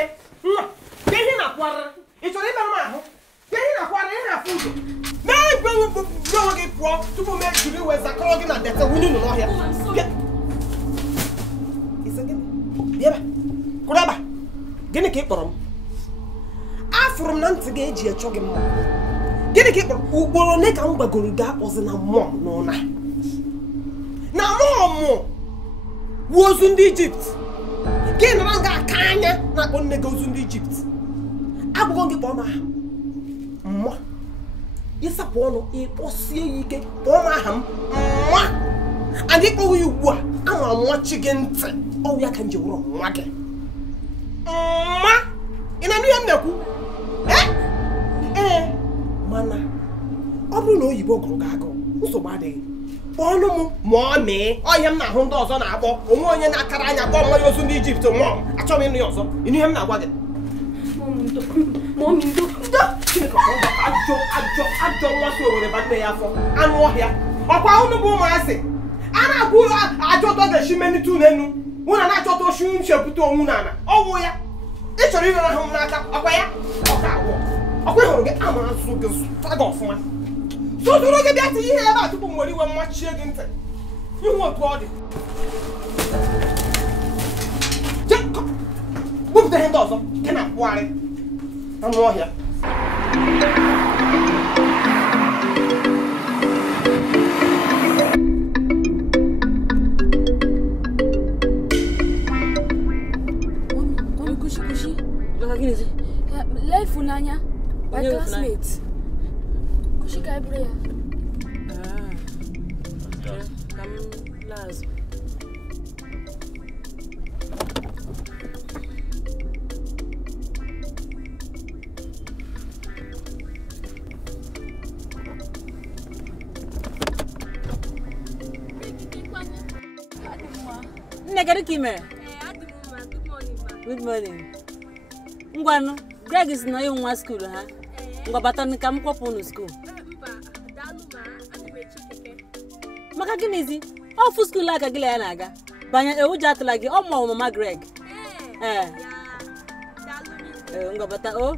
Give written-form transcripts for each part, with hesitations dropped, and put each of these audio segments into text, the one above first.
ebe. Kehi na kwara. Ito ni be ma ho. Kehi na kwara ina afuzo. Na gbe wo ge po tupu me tiri we zakoro gi na dete wuni no hia. Isa gini. Biaba. Kuraba. Gini ke kporo m. Afuru m na ntị ga-eji echo gị mma. Gini ke kporo ugboro ne ka m gbagoro ga akpozi na mom no na. Na mom wozu ndị Egypt. Gị nara nga aka anya na akpọ nne gị ozu ndị Egypt. Agwụgwọ gị kpọọ m aha mma. Ịsapụ ọnụ ịkpọsie ya ike kpọọ m aha m mma. And ịkpọghị ya ugbu a ama nwachi gị ntị ọwụ ya ka nje wụrụ nwa gị mma. Ị na-anụ ya m na-ekwu? Mana ọ bụrụ na oyibo gụrụ gị agụụ nsogbu adịghị. Ọnụ m ma ọ mee ọhịa m na-ahụ ndị ọzọ na-akpọ onwe onye na-akara anya kpọọ nwa ya ozu ndị Ijipt mụọ achọghị m ịnụ ya ọzọ. Ịnụ ihe m na-agwa gị? Ajọ nwa so were ba nne ya afọ anụ ọhịa ọkwa unu bụ ụmụazị a na-agwụ ajọtọ ga-esi menitu n'enu unu na-achọta oshi nchepụta onwu na ala ọwụ ya ị chọrọ ire ahụ m n'aka ọkwa ya ọka agwọ ọkwa ịhụrụ gị ama asụ gị zụta gị ọfụma sụzụrụ gị bịa tinye ihe ebe a tupu m were iwe mmachie gị ntị ihu otu ọ dị. Bupụta ihe ndị ọzọ gị na-akpụgharị anụ ọhịa. Life unanya, my classmate. Kushika ebrea. Come last. Negari kimere. Good morning. Ngwanu, Greg is not in one school, huh? Ngwabatan kam kwapunu school. Maka ginizi, all full school like a gile anaga. Banya ewujat like oh mama Greg. Ngwabata oh.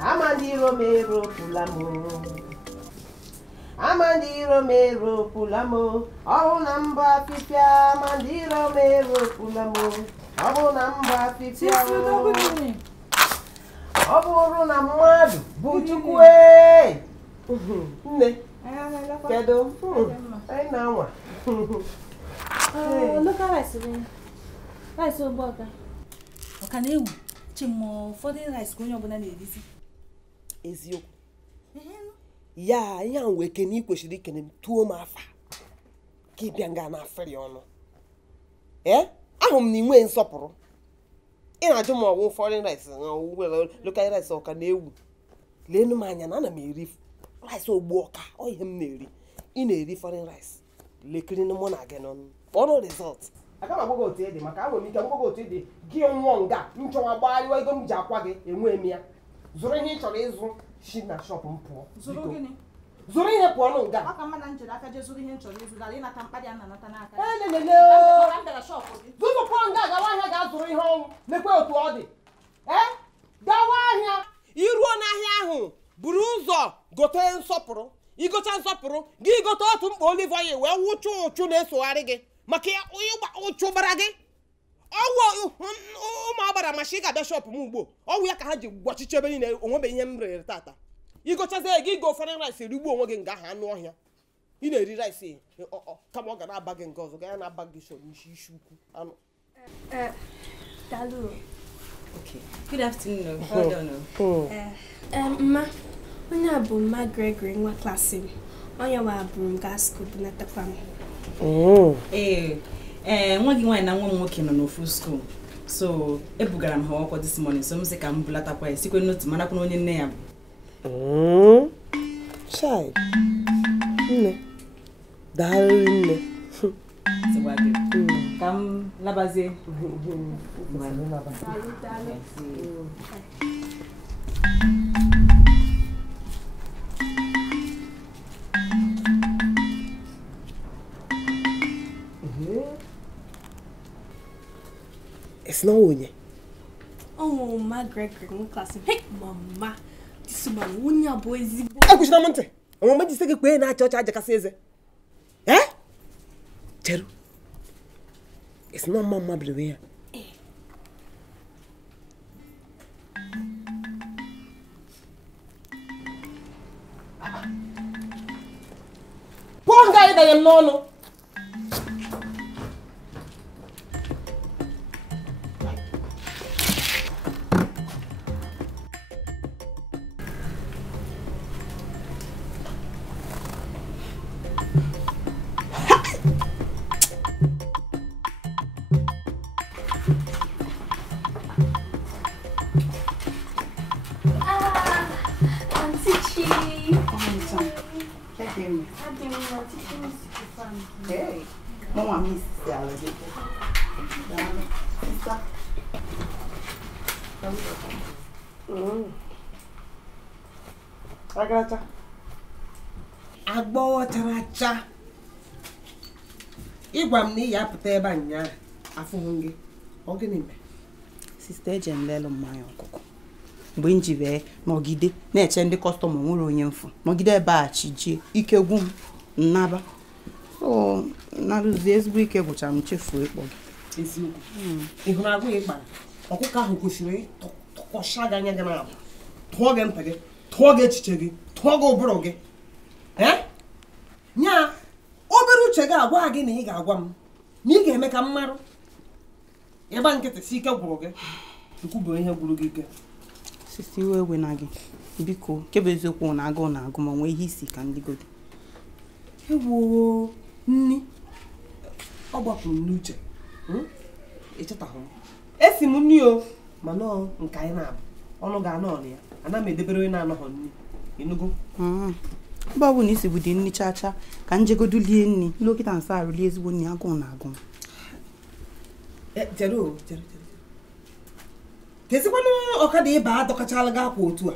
Amandiro mero pulamo. Amandiro mero pulamo. Oh namba pipia. Amandiro mero pulamo. Oh namba pipia. Oh na madu. Udochukwu. Nne. Kedo. Ai na nwa. Look at rice. Rice so bota. Okana ewu. Chimo foreign rice ko nyo bona na edisi. Eziokwu. Ya ihe ahụ wee kene ikwesịrị ikene m tuo m afa ka ịbịa nga na afere ọnụ. Ahụ m na inwe nsọpụrụ. Ị na-ajụ m ọwụ foreign rice were local rice ọka na ewu. Leenu m anya na ana m eri rice ogbu ọka ọ ihe m na-eri. Ị na-eri foreign rice. Lekiri na mụ na gị n'ọnụ. Kpọrọ result. Aga m agbago otu ede maka ahụ m ike agbago otu ede gị nwụọ nga nchọwa gbagharịwa ego m ji akwa gị enwe m ya. Zụrụ ihe ị chọrọ ịzụ shi na shop m pụọ. Zụrụ gịnị? Zụrụ ihe pụọ nụ nga. Aka mma na njere aka je zụrụ ihe nchọrọ ịzụ dara ịnata mkpadị a na-anata n'aka. Zụrụ pụọ nga gawa ahịa ga-azụrụ ihe ọnwụ lekwe otu ọ dị. Gawa ahịa iruo n'ahịa ahụ buru ụzọ gote nsọpụrụ. Igocha nsọpụrụ gị gote otu mkpa olive oil wee wụchụ ụchụ na-esogharị gị maka ụchụ bara gị. Ọwụ ụmụ agbara mashi ị ga-abịa shop m ugbo ọwụ ya ka ha ji gwachiche ebe niile onwebe ihe m rere tata. Igochazie gị go foreign rice rigbuo onwe gị nga ahụ anụ ọhịa. Ị na-eri rice kama ọ ga na-aba gị nke ọzọ ga ya na-aba gị shop isi ukwu anụ. Dalu. Okay. Good afternoon. Hold on. Ma, onye a bụ ma Gregory nwa klaasị m. Onye wa abụrụ m gaa school bụ na takwa m. Nwa gị nwaanyị na nwa m nwoke nọ n'ofu school. So, ebugara m ha akwụkwọ this morning. So, m sị ka m bulatakwa ya sikwe n'otu mana kwụna onye nne ya bụ. Chai. Nne. Daalụ nne. Ka m labazie. It's not onye. Oh, my Gregory, my class. Hey, mama. This woman, when your boy is Igbo. I wish na monte. O mo just take kwe na church aja kaseze. Cheru. It's not mama blue. Ponga ida ya nono. Hey, Mama miss Agaracha. Agbo taracha. Igwa m na ya pụta ebe anya afụhụ gị. Ọ gịnị me? Sister ejem lelo mmanya ọkụkọ. Mgbe njibe nọgide na-eche ndị kọstọma nwere onye mfu. Nọgide ebe a chijie ike gwu m nnaba. So na ruzie ezigbo ike gwụcha m chefuo ịkpọ gị. Eziokwu. Ịhụ na agwụ ịkpara. Ọkụkọ ahụ kwesịrị tọkọsha gị anya gị n'abụ. Tụọ gị ntị gị, tụọ gị echiche gị, tụọ gị ụbụrụ gị. Nya obere uche gị agwa gị na ị ga-agwa m na ị ga-eme ka m marụ. Ịgba nkịtị si ike gwụrụ gị. Ikwu bụ ihe gwụrụ gị ike. Sisi iwe na gị. Biko, kebe eziokwu na agụ ma nwee ihe isi ka ndị godi. Ewo nni. Ọ gbapụrụ m n'uche. Echetahụ m. Esi m nni o, mana nke anyị na-abụ. Ọnụ ga-anọ ọnụ ya. Ana m edebere onye na-anọghọ nni. Ịnụgo? Ebe ọ bụ na isi bụ dị nni chacha ka njegodu lie nni. Lokịta nsa arụli ezigbo nni agụ na agụ. Jero. Kezikwanụ ọkada ịba adọkachala gị akwa otu a.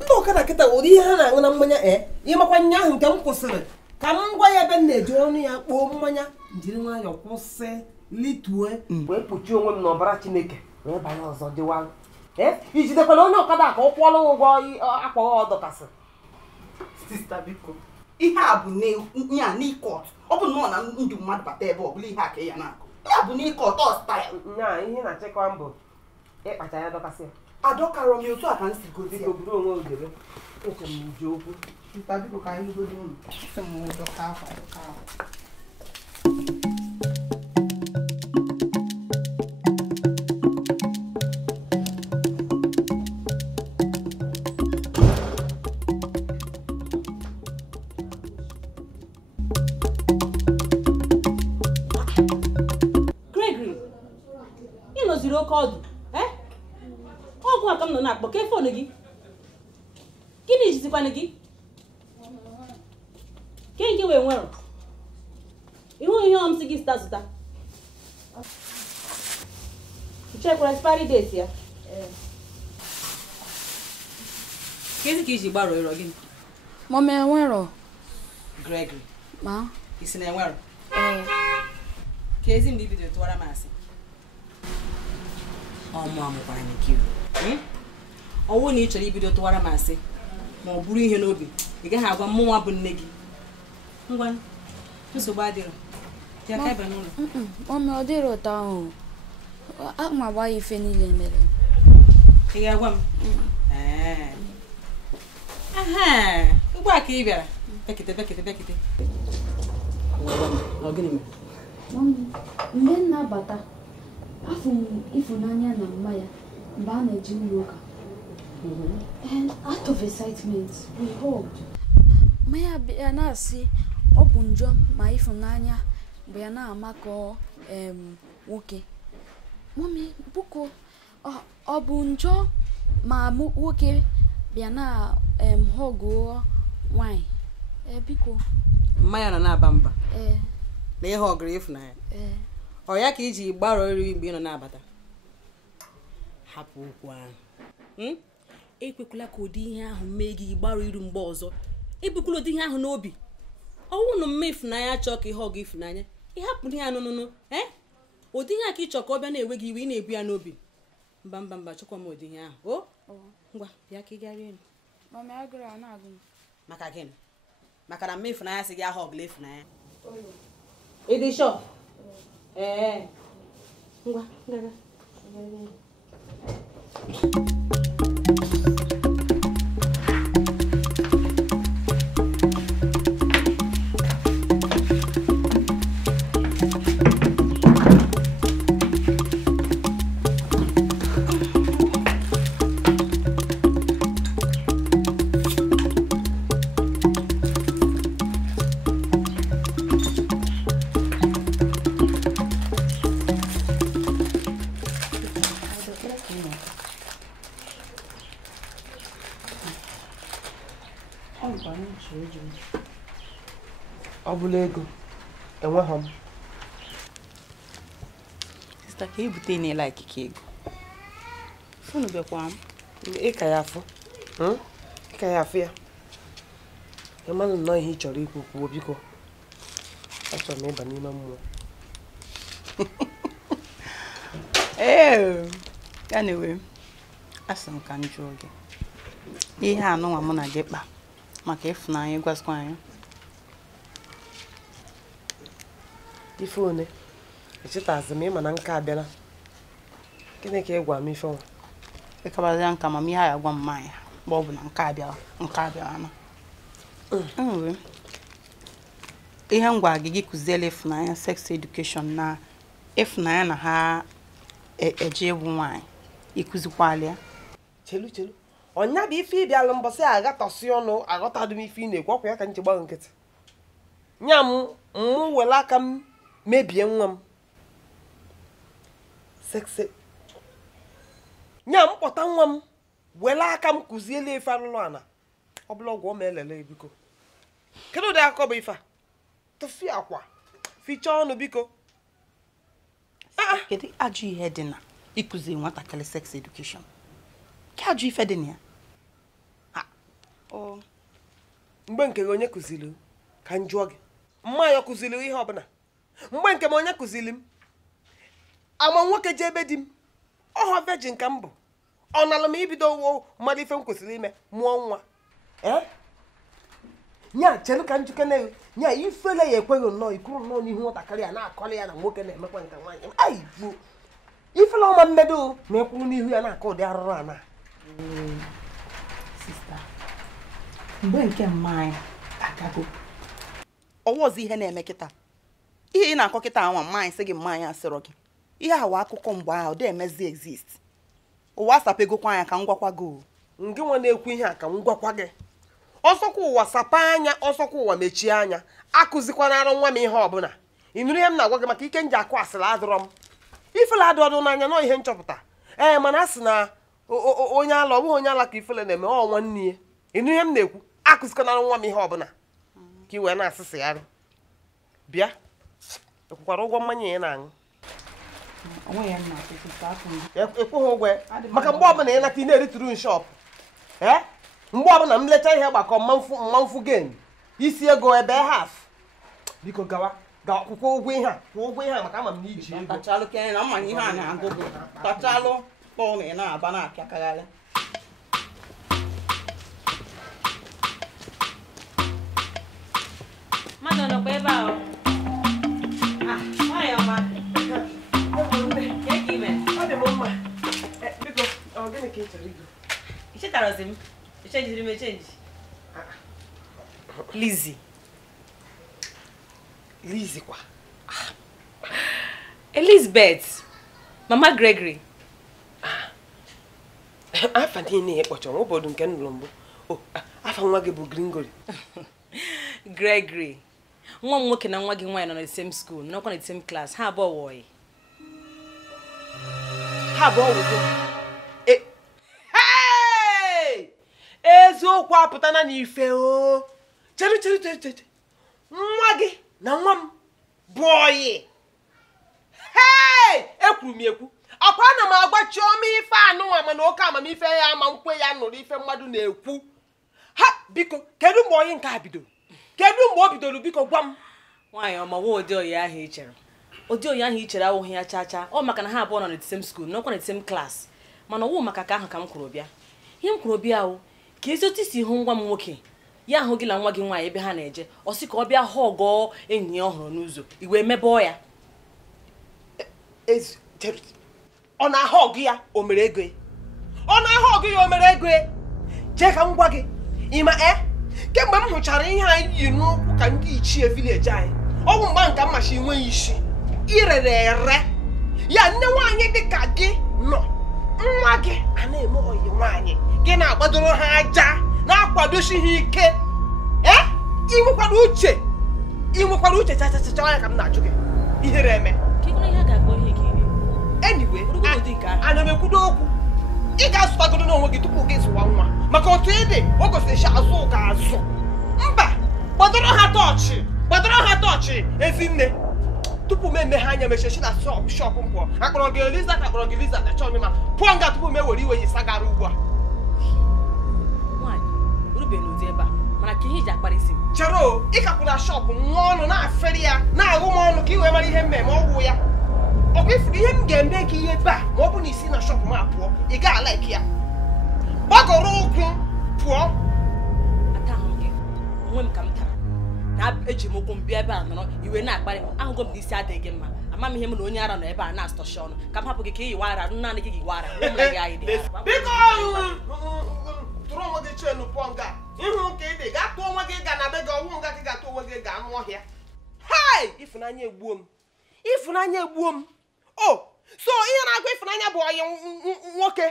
Ndị ọkada kịta ụdị ihe ha na-aṅụ na mmanya ịmakwa nya ahụ nke m kwụsịrị ka m gwa ya ebe m na-eji ọnụ ya kpoo mmanya jiri nwayọọ kwụsị litue wee kpuchie onwe m n'ọbara Chineke wee banye ọzọ dịwalụ. Ijidekwana onye ọkada ka ọ kwụọlụ ụgwọ akwa ọ dọkasị. Sista biko, ihe a bụ ya n'ikọt. Ọ bụ nọ na ndụ mmadụ bata ebe ọ bụla ihe a ka ya na-akụ. Ya bụ n'ikọt ọ style. Nya ihe na-achịkwa mbụ ịkpacha ya dọkasị. Adọkara m otu a ka m si gozi Biko buru onwe ogebe. Eche m uji okwu. Sista biko ka anyị godo unu. Sị m dọka ahụ. Gregory, ị nọziri oke ọdụ. Ọgwụ aka m nọ na-akpọ ka fon gị. Gịnị jizikwana gị? Ke nke wee nwere? Ihu ihe ọm si gị zụta. Chekwara expiry date ya. Kezi ka iji gbaro ịrọ gịnị? Mama enwero. Gregory, Ma? isi na enwero? Kezi mgbe ibido tụwara m asị. Ọmụ amụkwara anyị kiri. Ọwụ na ị chọrọ ibido tụwara m asị ma ọ bụrụ ihe n'obi, ị gaghị agwa mmụnwa bụ nne gị. Ngwa, nsogbu adịrọ. Ya ka ebe n'ụlọ. Mama ọ dịrị ụtọ ahụ. Ama agba ife niile mere. Ị ga-agwa m? Ugbu a ka ị bịara. Bekete. Ọ gịnị mere? Mgbe m na-abata, afọ m ịfụnanya na mma ya mgbe a na-eji ụlọ ụka. And out of excitement, we hugged. Maya bịa na-asị ọ bụ njọ ma ịfụnanya mgbe ya na-amakọ nwoke. Mami, buko, ọ bụ njọ ma nwoke bịa na họgụọ nwanyị. Biko. Mmanya nọ na-aba mba. Na ihe ọ gụrụ ịfụnanya. Ọ ya ka iji gbaro iri mgbe ị nọ na-abata. Hapụ okwu ahụ. Ekwekwala ka ụdị ihe ahụ mee gị gbaro iru mgbe ọzọ. Ebukwala ụdị ihe ahụ n'obi. Ọwụ na mme ịfụnanya chọọ ka ihe ọ ga ịfụnanya. Ị hapụ ihe anụnụnụ. ụdị ihe aka ịchọ ka ọ bịa na-ewe gị iwe ị na-ebu ya n'obi mba chọkwa m ụdị ihe ahụ ngwa bịa ka ị gaa rie maka gịnị maka na mma Ịfụnanya sị gị aha ọgụla Ịfụnanya ịdị shọ ngwa gaga ọ bụla ego enweghị m sista ka ibute n'ela ikike ego funu bekwa m ịka ya afụ ya ịmanụ nnọọ ihe ị chọrọ ikwu kwuo biko achọrọ m ịba n'ime mmụọ ya na-ewe asị m ka m jụọ gị ihe anụnwa mụ na gị kpa maka Ịfụnanya ịgwazikwa anyị ife one echetazi m ịma na nka abịala gịnị ka ị gwa m ife nwa ịkabazia nka ma ihe a agwa mma ya mgbe ọ bụ na nke abịara na enwere ihe m gwara gị kụziela Ịfụnanya sex education na Ịfụnanya na ha eje egwu nwaanyị ịkụzikwala ya chelu ọnya bụ ife ịbịalụ mbọsị aghọtasị ọnụ aghọtadụ m ife ị na-ekwu ọkwa ya ka nche gbaghị nkịtị nya m were aka m mebie nwa m nya m kpọta nwa m were aka m kụziela ife alụlụ ana ọ bụla ọgwụ ma elele biko kedu ụdị akụkọ bụ ife a tụfie akwa fichaa ọnụ biko kedu ajụ ihe dị na ịkụzi nwatakịrị sex education ka ajụ ife dị na ya mgbe nke gị onye kụziri ka m jụọ gị mma ya kụziri ihe ọbụla mgbe nke m onye kụziri m ama nwoke ji ebe di m ọhọ virgin ka m bụ ọ nalụ m ibido wo mmadụ ife m kwesịrị ime mụọ nwa nya chere ka njuke na nya ifele ya ekweghị nnọọ ikuru nnọọ n'ihu nwatakịrị a na-akọrọ ya na nwoke na-emekwa nke nwaanyị igbo ifele ọma mmedo ma ekwuru n'ihu ya na-akọ ụdị arụrụ a na sista mgbe nke mmanya agago ọwọzi ihe na-eme kịta ihe ị na-akọ kịta anwa mmanya sị gị mmanya asịrọ gị ihe awa akụkọ mgbe ahụ dị emezi exist ụwa sapegokwa anya ka m gwakwa gị ngị nwa na-ekwu ihe a ka m gwakwa gị ọsọkwa ụwa sapa anya ọsọkwa ụwa mechie anya akụzikwana arụ nwa m ihe ọbụla ịnụrụ ihe m na-agwa gị maka ike nji akụ asịrị adụrọ m ifele adụ ọdụ n'anya nọ ihe nchọpụta mana a sị na onye ala ọ bụghị onye ala ka ifele na-eme ọ nwanne ya ịnụ ihe m na-ekwu akụzikwana arụ nwa m ihe ọbụla ka ị wee na-asịsịgharị bịa ekwukwara ụgwọ mmanya ya na-aṅụ ekwughị ụgwọ ya maka mgbe ọbụla ị nata ị na-erituru nshọpụ mgbe ọbụla m lecha ihe gbakọ mmanfụ gen isi ego ebe haf biko gawa kwụkwọ ụgwọ ihe a kwụọ ụgwọ ihe a maka ama m na iji ego tachalụ kenye na mmanya ihe a na-agụ gị tachalụ pọl ị na-aba na-apịakagharị mmadụ nọkwa ebe ahụ nwanyị ọma ọ dị m mma biko ọ gịnị ka ị chọrọ igo ichetarazi m echenjiri m echenji Lizzie kwa Elizabeth Mama Gregory afa niile ya kpọchọrọ obodo nke nụrụ mbụ afa nwa gị bụ Gringori Gregory nwa m nwoke na nwa gị nwaanyị nọ na same school nọkwa na same class ha abụọ wọị eziokwu apụtana n'ife o chere nwa gị na nwa m bụ oyi ekwuru m ekwu ọkwa ana m agwa Chioma ife anụnwa mana oke amamife ya ama nkwe ya nụrụ ife mmadụ na-ekwu ha biko kedu mgbe oyi nke a bidoro kedu mgbe o bidoro biko gwa m nwaanyị ọma nwa ụdị oyi ahụ ị chere odi onye ahụ ichere awụghị ya chacha ọ maka na ha abụọ nọ na the same school nọkwa na the same class mana ọwụ maka ka ahụ ka m kwuru bịa ihe m kwuru bịa ahụ ka ezi otu isi hụ nwa m nwoke ya ahụ gị na nwa gị nwaanyị ebe ha na-eje ọ sị ka ọ bịa hụ ọgọ enyi ya ọhụrụ n'ụzọ iwe mebọọ ya ọ na-ahụ ọgụ ya o mere ego ọ na-ahụ ọgụ ya o mere ego jee ka m gwa gị ịma kemgbe m hụchara ihe anyị yi n'ụkwụ ka ndị ichie vileji anyị ọ bụ mgba nke mmachi nweghị isi irere ere ya nne nwaanyị dị ka gị nọ nwa gị a na-eme oyi nwaanyị gị na-agbadoro ha aja na-akwadosi ha ike inwekwara uche chachachacha ya ka m na-ajụ gị ihere eme anyway ana m ekwudo okwu ị ga-azụtagodo n'onwe gị tupu gị zụwa nwa maka otu ị dị o gosiri azụ ga azụ mba gbadoro ha tọọchị ezinne tupu m eme ha anya mechechi na shọpụ m pụọ akpọrọ gị Eliza ka akpọrọ gị Eliza na chọọ ma pụọ nga tupu m ewere iwe yisa gara ugbu a chere o ịkapụ na shọpụ nwa ọnụ na-afere ya na-aghụ m ọnụ ka ị wee mara ihe mmemme ọgwụ ya ọ bụ ifuru ihe m ga-eme gị ihe ebe a ma ọ bụ na isi na shọpụ m apụọ ị gaghị alaiki ya gbagọrọ ụkwụ pụọ onwe m ka m tara na eji m ụkwụ m bịa ebe a nọrọ iwe na-akparị m ahụgo m na isi adịghị gị mma ama m ihe m na onye ara nọ ebe a na-asụtọchi ọnụ ka m hapụ gị ka ị yiwa ara naanị gị yiwa ara biko tụrụ onwe gị chenu pụọ nga ịhụ ka ị dị gaa tụọ onwe gị ga na be gị ọnwụ nga gị ga-atụ onwe gị gaa anụ ọhịa hai Ifunanya egbuo m o so ihe na-agụ Ifunanya bụ onye nwoke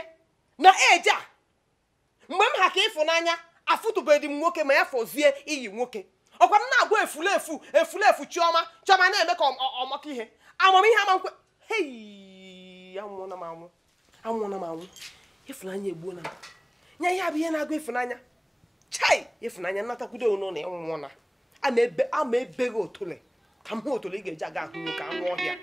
na eji a mgbe m ha ka Ifunanya afụtụbeghị m nwoke ma ya fọzie iyi nwoke ọkwa m na-agwa efulefu chiọma na-eme ka ọmaka ihe amamihe amankwe hei anwụọna m anwụ Ifunanya egbuo na nya ihe abụ ihe na-agụ Ifunanya chai Ifunanya natakwudo ụnụ na ịnwụọ na ama ebe gị otole ka m hụ otole ị ga-eji aga ahụ nwoke anụ ọhịa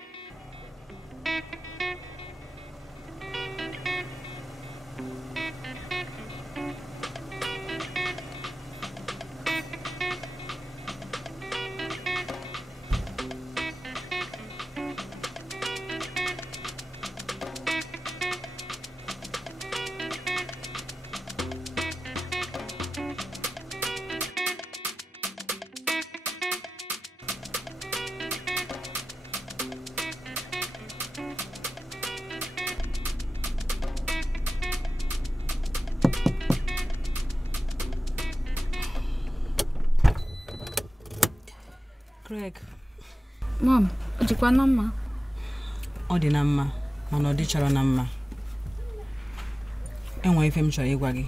Greg. Mom, ọ dịkwa na mma? Ọ dị na mma mana ọ dịchara na mma. Enwe ife m chọrọ ịgwa gị.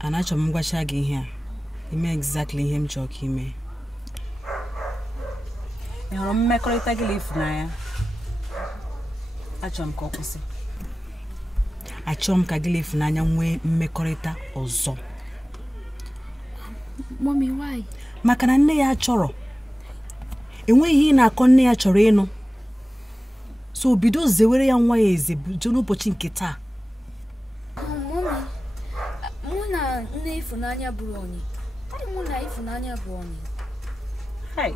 Anachọ m gwacha gị ihe a. Ime exactly ihe m chọrọ ka ime. Ị hụrụ mmekọrịta gị na Ifunanya? Achọrọ m ka ọ kwụsị. Achọrọ m ka gị na Ifunanya nwee mmekọrịta ọzọ. Mommy, why? Maka na nne ya chọrọ. Enweghị ihe na-akọ nne ya chọrọ ịnụ. So bido zewere ya nwa ya eze bujo n'ụbọchị nke taa. Mommy, mụ na nne Ifunanya bụrụ onye. Mụ na Ifunanya bụ onye. Hai.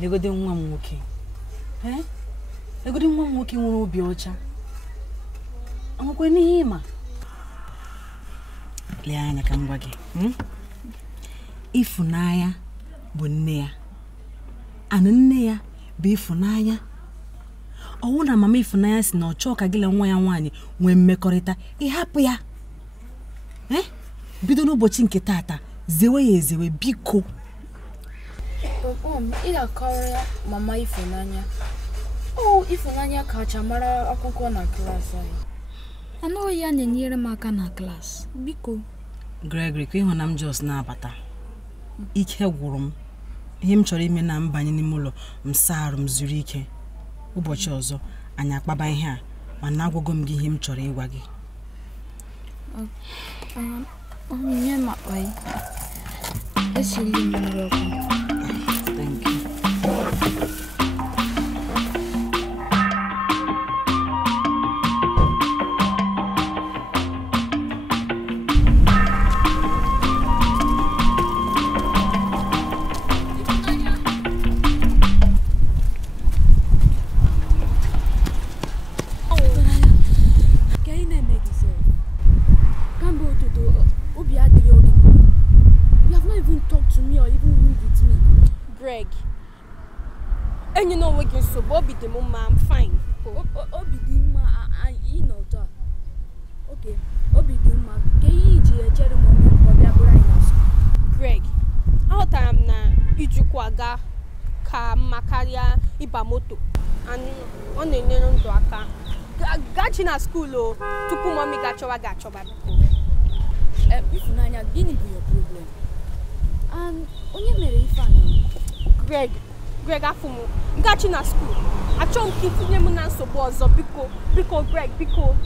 Legode nwa m nwoke. Legode nwa m nwoke nwere obi ọcha. Anwekwe n'ihe ịma. Lee anya ka m gwa gị. Ifunanya bụ nne ya. Ana nne ya bụ Ifunanya. Ọwụ na mama Ifunanya si na ọ chọọ ka gị na nwa ya nwaanyị nwee mmekọrịta, ịhapụ ya. Bido n'ụbọchị nke taata, zewe ya ezewe biko. Ị ga-akọrọ ya mama Ifunanya. Ifunanya kacha mara akwụkwọ na klaasị anyị. Anọghị ya na-enyere m aka na klaasị. Biko. Gregory, ka ịhụ na m just na-abata. Ike gwụrụ m. Ihe m chọrọ ime na mbanye n'ime ụlọ m saa arụ m zuru ike. Ụbọchị ọzọ anyị akpaba ihe a mana agwago m gị ihe m chọrọ ịgwa gị. Onye makpa ya. Esili mmiri ọkụ. Thank you. Greg. Enyi no we gị nsogbu, obi dị m mma, I'm fine. Obi dị mma, ị nọ taa. Okay, obi dị mma. Ka ihe iji echere m ọ bịa bụrụ anyị na school. Greg, aghọtara m na ijikwa aga ka mma karịa ịba moto. Ọ na-enyere ndụ aka. Gachi na school o, tupu mọmị ga-achọba biko. Ifunanya, gịnị bụ your problem? And onye mere ife a na Greg afụ m gachi na school. Achọghị m ka itinye m na nsogbu ọzọ biko Greg biko.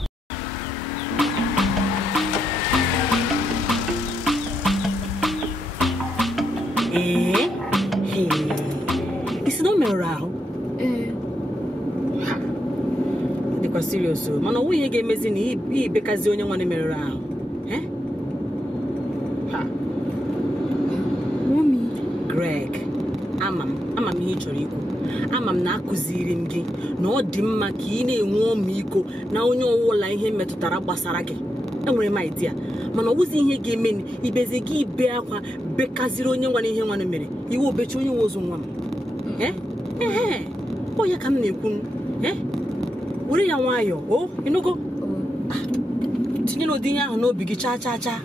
Isi na o merụrụ ahụ? Dịkwa serious o, mana ọwụ ihe ga-emezi na ibekazi onye nwanne merụrụ ahụ. Greg, ama m ihe ị chọrọ ikwu. Ama m na akụziri m gị na ọ dị mma ka ị na-enwe ọmịiko na onye ọwụla ihe metụtara gbasara gị. Enwere m idea, mana ọ wụzi ihe ga-eme ibezi gị ibe akwa bekaziri onye nwanne ihe nwanne mere. Iwe obechi onye nwe ozu nwa m. Ọ ya ka m na-ekwu. Were ya nwayọọ, o ịnụgo? Tinye n'ụdị ihe ahụ n'obi gị chaa.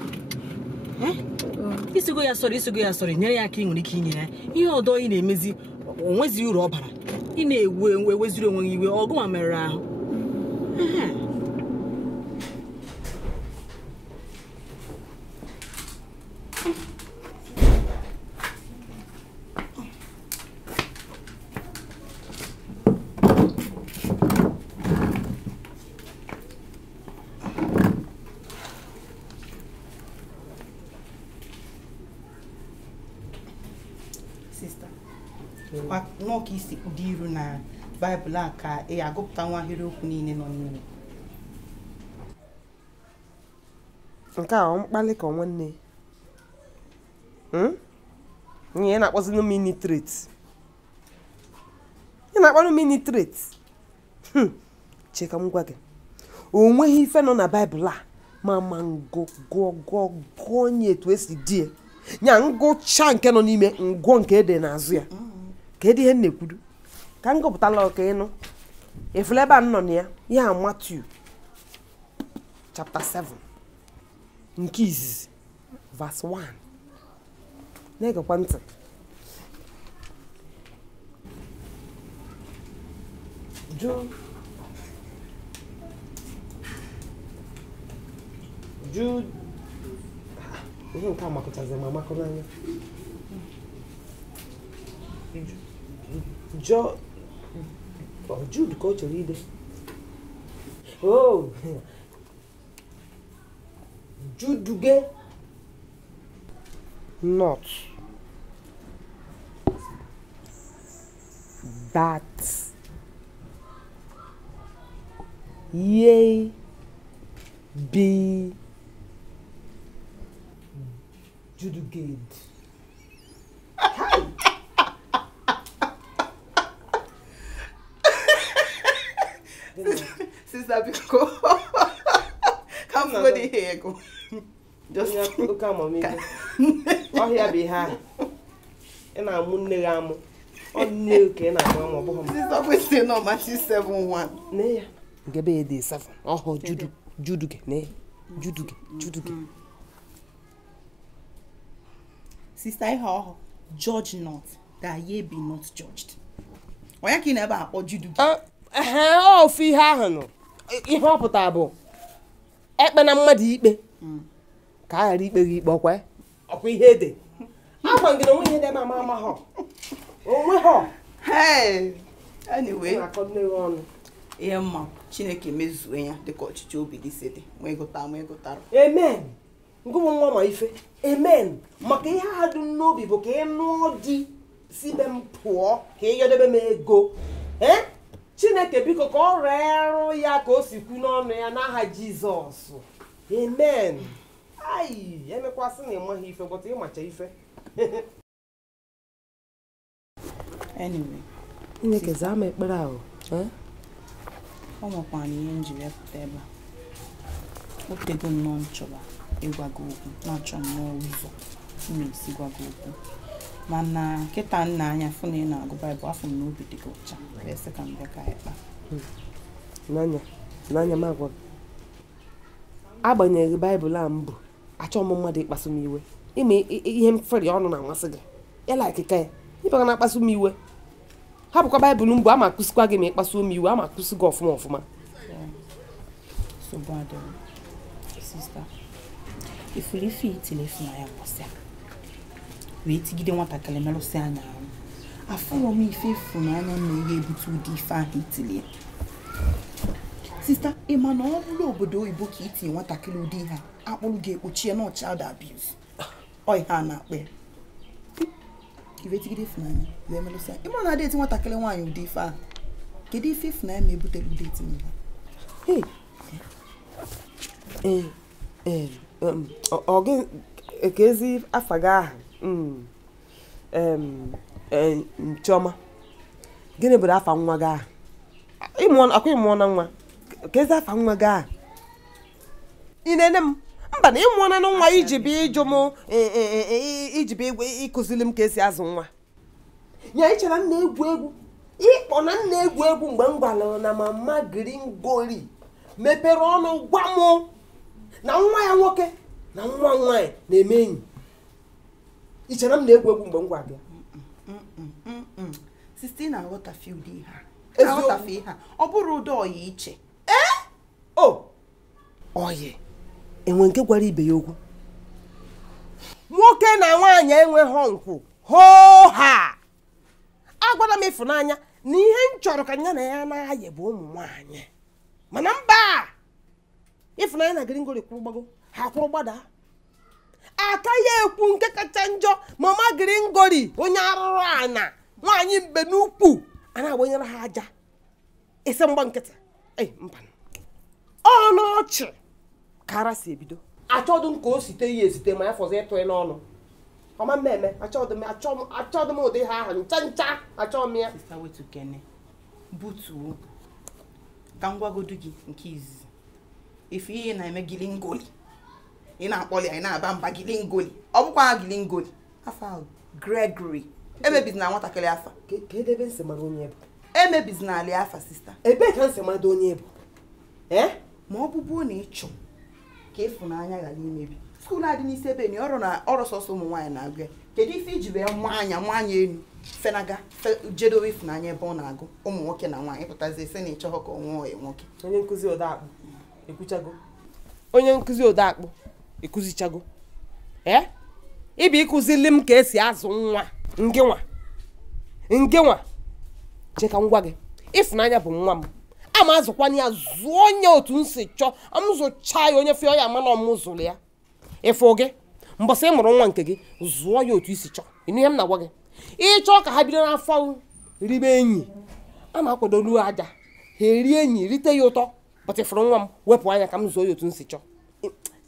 Isigo ya sọrọ nyere ya aka ị nwere ike inye ya ihe ọdọ ị na-emezi onwezi uru ọ bara ị na-eweziri onwe gị iwe ọgụ ma merụrụ ahụ. Nọ ka isi kwudo iru na Baịbụl a ka ị agụpụta nwa ahịrịokwu niile nọ n'ime. Nke a ọ mkpali ka nwanne nye na-akpọzi minitrate. Ị na-akpọrọ minitrate. Cheka m gwa gị. O nweghị ife nọ na Baịbụl a ma ngụgụ onye etu esi die. Nya ngụcha nke nọ n'ime ngwọ nke ede n'azụ ya. Ka edi ihe na-ekwudu ka m gụpụtala ọka ịnụ efule ebe a nọ na ya Matthew chapter 7 nke izizi verse 1 na-egekwa ntị. Jude ihe nke a makụtazi ma makụ n'anya. Jude ka o chọrọ ide. Juduge not that ye be juduged. Sister Biko, come for the hair go. Just look at mommy. Oh, here be her. And I'm Muneramu. Oh, no, can I go? Sister, we still know Matthew 7:1. Nay, Gabe day 7. Oh, Juduge, nay, Juduge. Sister, how judge not that ye be not judged. Why can never or Juduge? Ofe ihe ahụ nọ ihe ọ pụtara bụ ekpe na mmadụ ikpe ka a ghara ikpe gị ikpe ọkwa ihe ede agwa gị na onwe ihe dị ma ama ha onwe ha. Anyway, ihe mma Chineke mezuo ya dịka ọchịchị obi gị si dị ma ịgụtara. Amen. Ngụbụ nwa ma ife. Amen. Maka ihe ha dị n'obi bụ ka ị nụọ di si be m pụọ ka ị yọdebe m ego. Chineke biko ka ọ rụọ ya ka o si kwu n'ọnụ ya n'aha Jizọs. Amen. Ai, emekwasị na ịmaghị ife bụta ịmacha ife. Anyway, Chineke zaa m ekpere ahụ. Ọ nwekwana ihe njiri pụta ebe a. Otego nnọọ nchọba ịgwa gị okwu na-achọ nnọọ ụzọ na-esi gwa gị okwu. mana nkịta nna anya fụ na ị na-agụ Baịbụl afọ m n'obi dị gị ọcha ese ka m bịa ka anyị kpaa n'anya m agwa gị agbanyeghị Baịbụl a m bụ achọ m mmadụ ịkpasu m iwe ime ihe m fere ọnụ na-amasị gị ya la akịka ya ịbịa na-akpasu m iwe hapụkwa Baịbụl mbụ ama akụsikwa gị ma ịkpasu m iwe ama akụsi gị ọfụma sista ifuru ife itile Ifunanya gbasịa wee tigide nwatakịrị merụsị anya ahụ afụrọ m ife Ifunanya na-eghe ebute ụdị ife ahụ itile sista ịma na ọ bụrụ obodo oyibo ka itinye nwatakịrị ụdị ihe akpụrụ ga-ekpochie na child abuse ọ ihe a na-akpọ ya iwe tigide Ifunanya wee merụsị anya ịma na adịghị nwatakịrị nwaanyị ụdị ife ahụ kedu ife Ifunanya ma ebutere ụdị etinye ọ gị ekezi afa gị aha Chioma gịnị bụ afa nwa gị aha akwa ịmụọ na nwa kezi afa nwa gị aha ị na-ene m mba na ịmụọ na nwa iji bịa ịjụ m iji bịa ịkụzili m ka esi azụ nwa ya ịchara nna egwu egwu ịkpọ na nna egwu egwu mgbe m gwara na mama Gringori mepere ọnụ gwa m na nwa ya nwoke na nwa nwaanyị na-eme enyi ichere m na-egwu egwu mgbe m gwa gị siste na-aghọtafe ụdị ihe aghọtafe ihe ọ bụrụ ụdị ọyị iche oyi enwe nke gwara ibe ya okwu nwoke na nwaanyị enweghị nkwụ ha agwara m Ifunanya na ihe m chọrọ ka ya na ya na-ayị bụ ụmụ nwaanyị mana mba Ifunanya na Gringori kwụrụ gbago ha kwụrụ gbada aka ya ekwu nke kacha njọ mama Gringori onye arụrụ ana nwaanyị mbe n'ukwu a na-agbanyere ha aja ise mgba nkịtị mba ọnụ ọchị ka ara si ebido achọdụ m ka o site ya esite ma ya fọzọ ịtụ n'ọnụ ọma mmemme achọdụ m ụdị ha ahụ ncha achọ m ya sista wetu kene butuo ka m gwagodu gị nke izizi ife ihe na-eme Gringori ị na-akpọli anyị na-aba mba Gringori ọ bụkwa Gringori afa ahụ Gregory emebizina nwatakịrị afa ka edebe nsị mara onye bụ emebizina ali afa sista ebe ka nsị mara onye bụ ma ọ bụbuo na ịchọ ka Ifunanya ghara imebi skuul adị n'isi ebe ni ọrụ sọsọ ụmụ nwaanyị na-agụ ya kedu ife iji wee nwaanya enu fenaga jedowe Ifunanya ebe ọ na-agụ ụmụ nwoke na nwaanyị pụtazi ise na ịchọghọ ka ọ nwụọ nwoke onye nkụzi odeakpụ ekwuchago onye nkụzi odeakpụ ekuzichago ịbịa ịkụzili m ka esi azụ nwa ngịnwa je ka m gwa gị Ifunanya bụ nwa m ama azụkwana ya zụọ onye otu nsi chọọ amụzụcha ya onye fịọ ya mana ọmụzụrụ ya ịfụ gị mbọsị ị mụrụ nwa nke gị zụọ ya otu isi chọọ ịnụ ihe m na-agwa gị ịchọọ ka ha bido n'afọ ribe enyi a na-akwadolu aja ha erie enyi rite ya ụtọ bọta ịfụrụ nwa m wepụ anya ka m zụọ ya otu nsi chọọ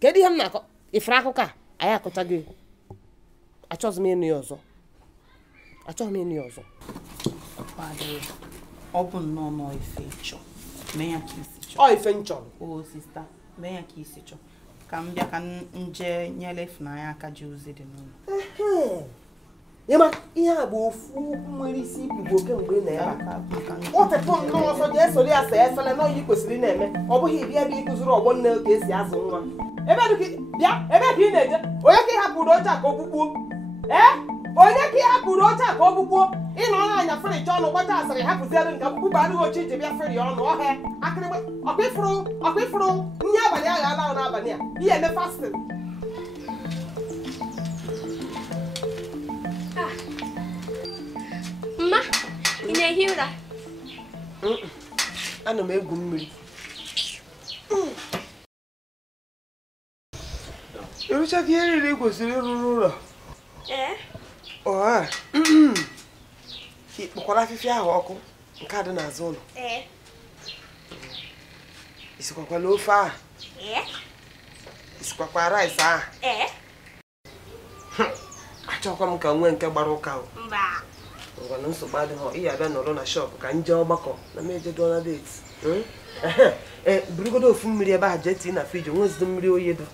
kedu ihe m na-akọ ifere akụkọ a anyị akọcha gị achọghị m ịnụ ya ọzọ ọ bụ nnọọ ife chọọ mee ya ka isi chọọ ife m chọrọ o sista mee ya ka isi chọọ ka m bịa ka nje nyere Ifunanya aka ji ozi dị n'ụlọ ịma ihe a bụ ofu nwere isi Igbo kemgbe ị na-ebe ụtụtụ nnọọ ọzọ ji esori ya saa efele na oyi kwesịrị na-eme ọ bụghị bịa ebe ịkụziri ọgbọ nne ka esi azụ nwa ebe ka ị na-eje onye ka ị hapụrụ oche a ka ọ bụgbuo onye ka ị hapụrụ oche a ka ọ bụgbuo ị nọ n'anya fericha ọnụ gbacha asịrị hapụziere nke mkpụba adịghị oche iji bịa feri ọnụ ọhịa akịrịgba ọkwa ịfụrụ nri abalị ahụ ala ahụ n'abalị a ihe eme fastin Mma, ị na-ehi ụra? Ana m egwu mmiri. Erucha ka ihe niile kwesịrị ịrụrụ ụlọ. Ịkpọkwara afịfịa ahụ ọkụ nke a dị n'azụ ụlọ. Isikwakwala ofe ahụ. Isikwakwa rice ahụ. Achọkwa m ka nwee nke gbara ụka ahụ. Ngwa na nsogbu adịghị ihe abịa nọrọ na shọpụ ka nje ọgbakọ na m eje dụọ na deti. Burugodo ofu mmiri ebe ahụ jee tii na friji nwezido mmiri oyi dị.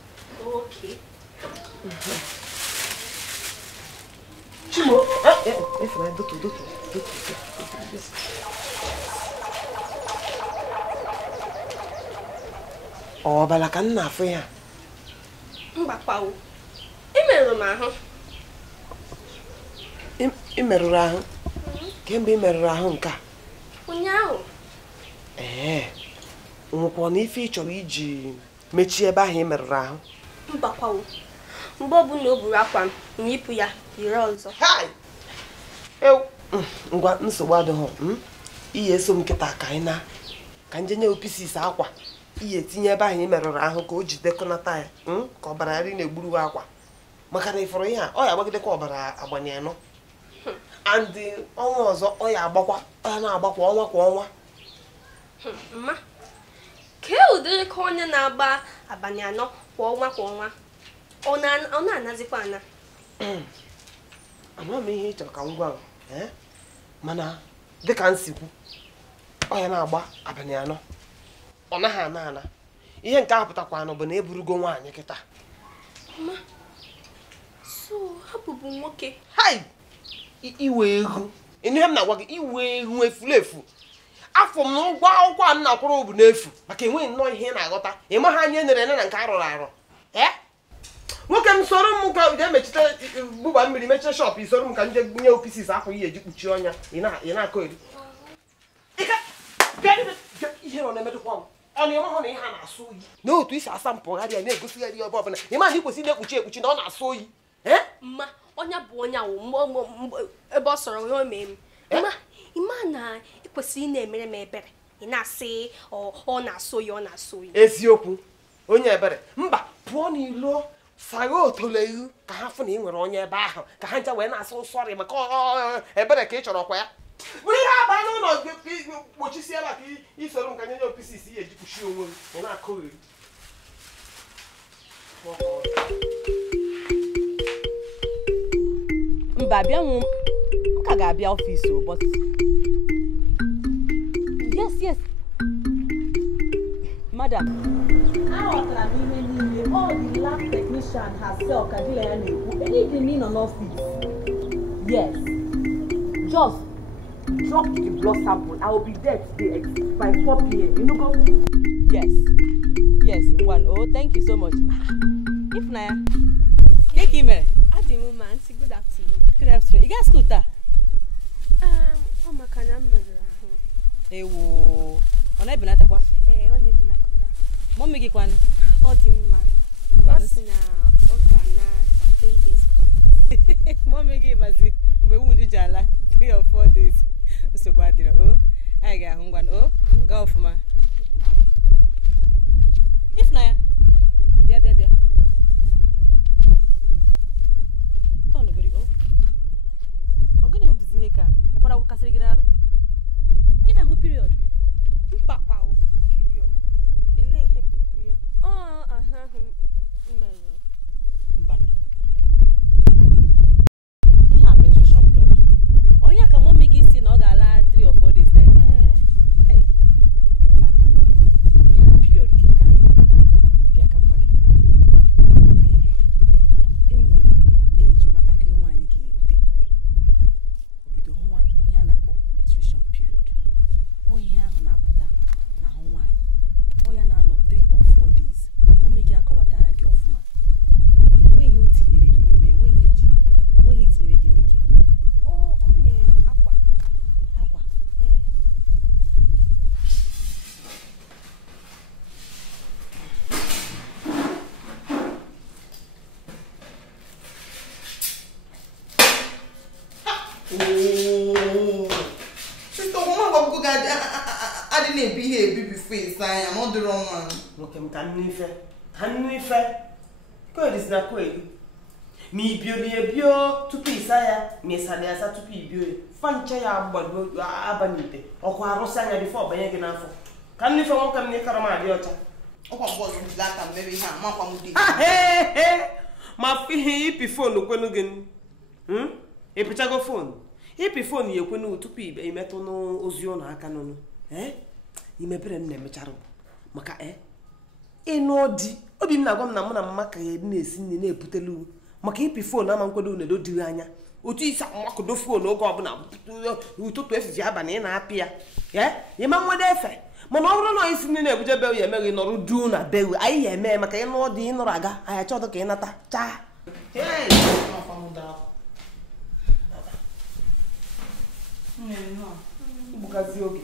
Chimo, ọ bala ka nna afọ ya. Mgbakwawo. Imerụrụ m ahụ. Imerụrụ ahụ? Kemgbe imerụrụ ahụ nke a? Ụnyaahụ. Nwekwa na ife ị chọrọ iji mechie ebe ahụ imerụrụ ahụ? Mgbakwawo. Mgbe ọbụla o buru akwa m yipụ ya yiri ọzọ. Ngwa nsogbu adịghị. Ihe eso m nkịta ka anyị na ka nje nye opisis akwa ihe etinye ebe ahụ imerụrụ ahụ ka o jide kọnata ya ka ọbara ghara na-egburu akwa maka na ịfụrụ ihe a ọ ya agbagidekwa ọbara agbanye anọ andị ọnwa ọzọ ọ ya agbakwa ọ ya na-agbakwa ọnwa kwa ọnwa. Mma kee ụdịrị ka onye na-agba abalị anọ kwa ọnwa kwa ọnwa ọ na-anazikwa ana. Ama m ihe ị chọrọ ka m gwa m mana dịka m si kwu ọ ya na-agba abalị anọ ọ naghị ana ihe nke a pụtakwanụ bụ na eburugo nwaanyị kịta. So hapụbụ nwoke iwe ego ihe m na-agwa gị iwe ego efu afọ m na ụgwọ akwụkwọ a m na-akwụrụ bụ n'efu maka enweghị nnọọ ihe ị na-aghọta ịma ha anya enere ene na nke arụrụ arụ. Nwoke m soro m ka ga-emechite gbụgba mmiri mechie shọpụ isoro m ka nje nye opisis akwa ihe eji kpuchie ọnya ị na-akọ eri ihe nọ na-emedụkwa m ọ na ịmahụ na ihe a na-asụ oyi n'otu isi asa mpụgharị ya na-egosigharị ya ebe ọbụla ịma na ikwesị na-ekpuchi ekpuchi na ọ na-asụ oyi. Mma ọnya bụ onye awụ ebe ọ sọrọ ya ome m ịma na ịkwesịrị ị na-emere m ebere ị na-asị ọ na-asụ oyi ọ na-asụ oyi. Eziokwu onye ebere mba pụọ n'ilo sagha otolehu ka ha fụ na ị nwere onye ebe ahụ ka ha ncha wee na-asụ nsọrị maka ebere ka ị chọrọ ọkwa ya bụrụ ihe aba n'ụlọ gbochisiela ka isoro m ka nye opisis ihe eji kpuchie onwe m ị na-akụgheri. Mba bịa m ka ga-abịa ọfịs ụbọchị. Yes madam. Aghọtara m ihe niile all the lab technician herself ka dịla ya na-ekwu anything in an office. Yes, just drop the blood sample. I will be there today by 4 p.m. You know go? Yes one. Oh, thank you so much. If na take him. Adị m ma ntị good afternoon. Good afternoon. You guys school taa? Ọ maka na m merụrụ ahụ. Ewo ọ na-ebenatakwa? Ọ na-ebenakọta. Mọmị gị kwanụ? Ọ dị mma. Ọ sị na ọ ga-ana 3 days 4 days. Mọmị gị mazi mgbe wudu ji ala 3 or 4 days. Nsogbu adịrọ. Anyị ga-ahụ ngwanụ. Gaa ọfụma. Ifnaya bịa tọnụgori ọ gịnị ụdịzi ihe ka ọ gbara kasịrị gị n'arụ ị na-ahụ period Mpakwa period ele ihe bụ period ahụ merụrụ mba ihe a menstruation blood onye ka mọmị gị si na ọ ga-ala 3 or 4 days time. Ihe a period ka ị na-ahụ bịa ka m gwa gị enwere eji nwatakịrị nwaanyị ga-erute obido hụwa ihe a na-akpọ menstruation period ihe ahụ na-apụta n'ahụ nwaanyị ọ ya na-anọ 3 or 4 days mọmị gị akọwatara gị ọfụma enweghị o tinyere gị n'ime enweghị tinyere gị n'ike o nyere m akwa adị na-ebi ihe ebibi face anya ma ọ dịrọ mma. Nwoke m ka nnu ife koedisi na koedi ma ibioli ebio tupu ịsa ya ma ịsara ya asa tupu ibio ya fancha ya gbado abalị ite ọkụ arụsị anya bifo ọbanye gị n'afọ ka nnu ife nwoke m na ịkara m adị ọcha ọkwa mgbe ọzọ jide aka mmebe ihe a makwa m dị ma ihe ipi fonu kwenu gị ịpịchago fonu ipi fonu ya ekwenu tupu imetụ n'ozi ụlọ aka n'ọnụ imebere m na-emechara maka ịnụ di obi m na-agwa m na mụ na mma ka ya na-esi nri na-ebutelu maka ipi foonu ama nkwedo unedo dịrị anya otu isi amakodo foonu oge ọbụla ụtụtụ efifie abalị ị na-apị ya ịma nwede efe mana ọ bụrụ na isi ndị na-ebuje bewu ya emeghị nọrụ du na bewu anyị ya eme maka ịnụ ọdị ịnụrụ aga anyị achọdụ ka ị nata chaa igbugazi oge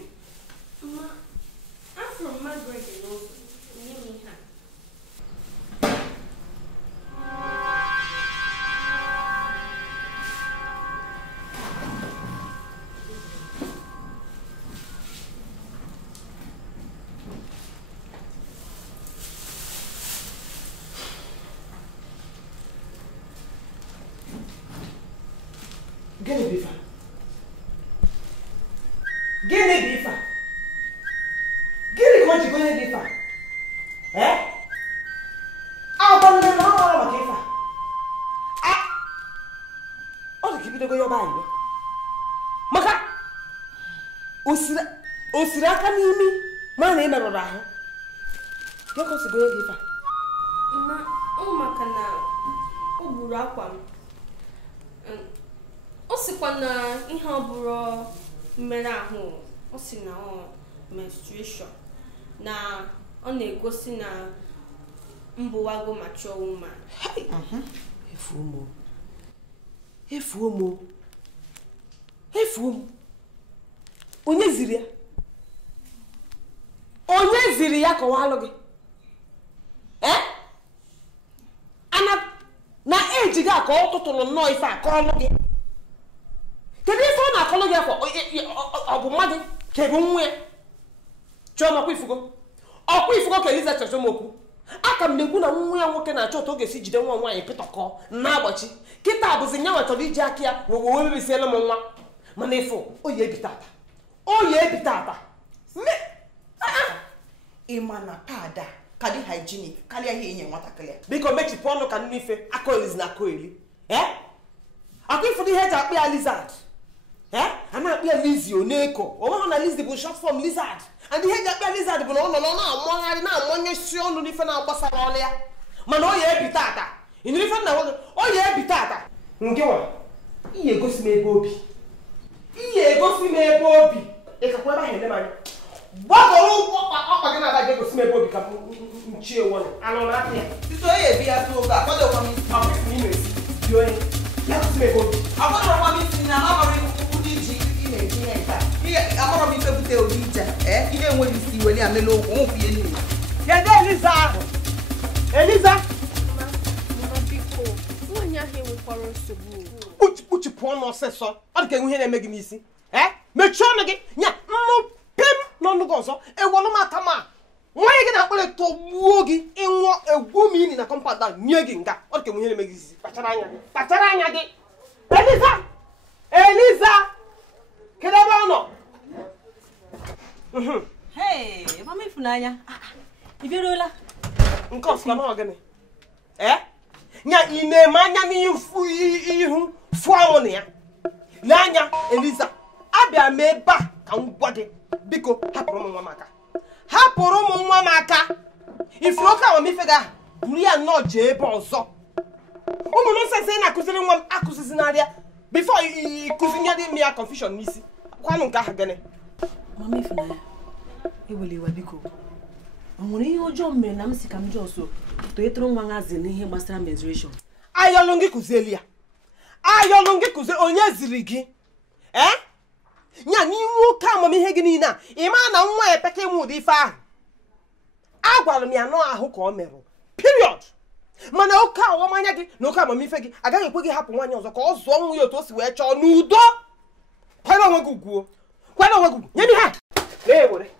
Gịnị bụ ife a? Gịnị bụ ife a? Gịnị ka o ji gonye gị ife a? Agwa ndị na ọ mara maka ife a. Ọ dị ka ibidogo ya ọba anyị maka o siri aka n'imi ma na ị merụrụ ahụ. Gịnị ka o si gonye gị ife a? Ọ maka na o gburu akwa m. O sikwa na ihe ọ bụrụ mmerụ ahụ, o si na menstruation na ọ na-egosi na mbụwago ma chọọ ụma. Efuo m. Onye ziri ya? Onye ziri ya kọwalụ gị? Na eji gị aka ọ tụtụrụ nnọọ ife akọọlụ gị. Kedu ife ọ na-akọlụ gị afọ? Ọ bụ mmadụ ka ebu nwa ya? Chọọ makwa ifugo. Ọkwa ifugo ka Eliza chọchọ m okwu. Aka m na-ekwu na nwa ya nwoke na-achọ otu ọ ga-esi jide nwa nwaanyị pịtọkọ na-agbachi. Kịta bụzi nyanwa chọrọ iji aka ya wee mebisiela m nwa. Mana ịfụ oyi ebite ata. Ịma na pada ka dị hygienic karịa ihe inye nwatakịrị. Biko mechipụ ọnụ ka nnu ife akọ elizi na akọ eli. Akwa ifụdụ ihe eji akpụ ya lizard. A na-akpụ ya Lizzie Oneko. Onwe na Lizzie bụ short form lizard. And ihe eji akpụ ya lizard bụ na ọ nọ na-amụgharị na-amụnyesi ọnụ n'ife na-agbasara ọlụ ya. Mana o ya ebite ata. Ị nụrụ ife nna nwoke? O ya ebite ata. Nkewa, ihe egosi m ebe obi. Ịkakwa ebe ahụ ele m anya. Gbagọrọ ụkwụ ọkpa gị na-aba ga-egosi m ebe obi ka nchie ewu anụ na-apụ ya. Tito onye ebi ya tụ oge akwadokwa m isi. Ọkpụsị n'ime esi. Dị onye. Ya gosi m ebe obi. Akwadokwa m isi na amara ụdị iji ị na-eji ihe nka. Amara m ife bute ụdị ije. Ihe enweghị isi weli amela okwu nwụpụ ihe niile. Kedu Eliza ahụ? Eliza? Mama biko, nwaanyị ahụ enwekwara nsogbu. Kpuchipụ ọnụ ọsịsọ. Ọ dị ka enwe ihe na-eme gị n'isi. Mechie ọnụ gị nya nnụ pim n'ọnụ gị ọzọ ewọlụ m aka ma nwaanyị gị na-akpọrọ tọgbuo gị ịnwụọ egwu m ini na kọmpand ahụ nye gị nga. Ọ dị ka enwe ihe na-eme gị isi. Kpachara anya gị. Eliza kedu ebe ọ nọ? Mama Ifunanya, ị bịaruola? Nke ọsịkwa na ọ gịnị? Nya ị na-eme anya n'ihu fụọ anwụ na ya. Lee anya Eliza, abịa m ebe a ka m gwa gị biko hapụrụ m nwa m aka. Ifuru oke amamife gị ahụ buru ya nnọọ jee ebe ọzọ. Ụmụ nọnsensị ị na-akụziri nwa m akụzizinarịa bifo ịkụzinye dị m ya confusion n'isi. Kwanụ nke ahụ gịnị? Mama Ifunanya, ewele iwe biko. O nwere ihe ọjọọ mere na m si ka m jọọ so toyetụrụ nwa nhazi n'ihe gbasara menstruation. Ayọlụ gị kụzieli ya. Onye ziri gị? Nya n'ihu oke amamihe gị niile a ị maa na nwa epeka ịnwe ụdị ife ahụ. Agwara m ya nọ ahụ ka ọ merụ period. Mana oke awamanya gị na oke amamife gị agaghị ekwe gị hapụ nwaanyị ọzọ ka ọ zụọ nwa ya otu o si wee chọọ n'udo. Kwere onwe gị ugwuo. Nye m ha. Were.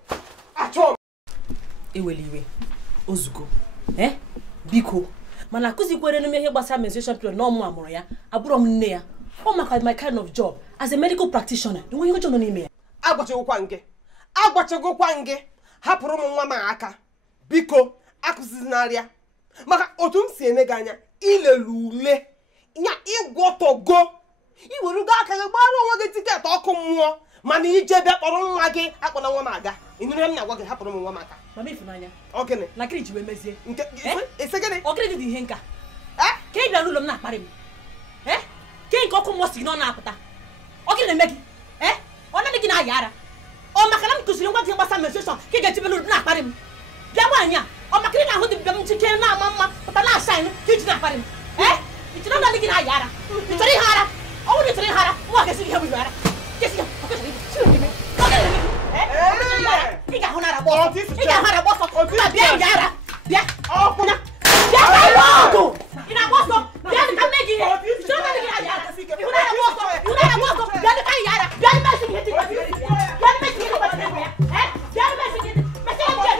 Achọọ m. Ewele iwe ozugbo. Biko mana akụzikwere n'ime ihe gbasara menstruation period na ọmụ amụrụ ya abụrụ m nne ya. Ọ maka my kind of job as a medical practitioner. Enweghị ọjọọ nọ n'ime ya. Agwachagokwa gị hapụrụ m nwa m aka. Biko akụzizinarịa maka otu m si ene gị anya ilele ule nya ịgwọtọgo iwerugo aka gị gbara onwe gị tiketi ọkụ mmụọ mana ije bịa kpọrọ nwa gị akpọna nwa m aga. Ịnụrụ m na-agwa gị hapụrụ m nwa m aka. Mama Ifunanya, Ọ gịnị? na kiri ji wee mezie Ise gịnị? ọ gịnị dị ihe nka? Ka bịa n'ụlọ m na-akparị m ke nke ọkụ mmụọ si na ọ na-apụta ọ gị na-eme gị ọ naghị gị na-aya ara ọ maka na m kụziri ngwa gị gbasa menstruation ka ị ga-etibe n'ụlọ na-akparị m bịa nwaanyị a ọ maka ị na-ahụ dị bịa m chike na-ama mma pụta na-asa anyị ka iji na-akparị m ị chere na gị na-aya ara ị chọrọ ihe ara ọ bụrụ ị chọrọ ihe ara nwa ga-esi gị ihe bụ ihe ara ị ga-ahụ na ara gbọsọ ị ga-ahụ ara gbọsọ bịa ya ara bịa ọgụ ị na-agba ọsọ bịa dị ka nne gị ihe chọrọ na gị na-aya ara ịhụ na ara gbọsọ bịa dị ka ya ara bịa dị mesi ihe dị bịa dị mesi ihe dị bịa dị mesi ihe dị mesi ihe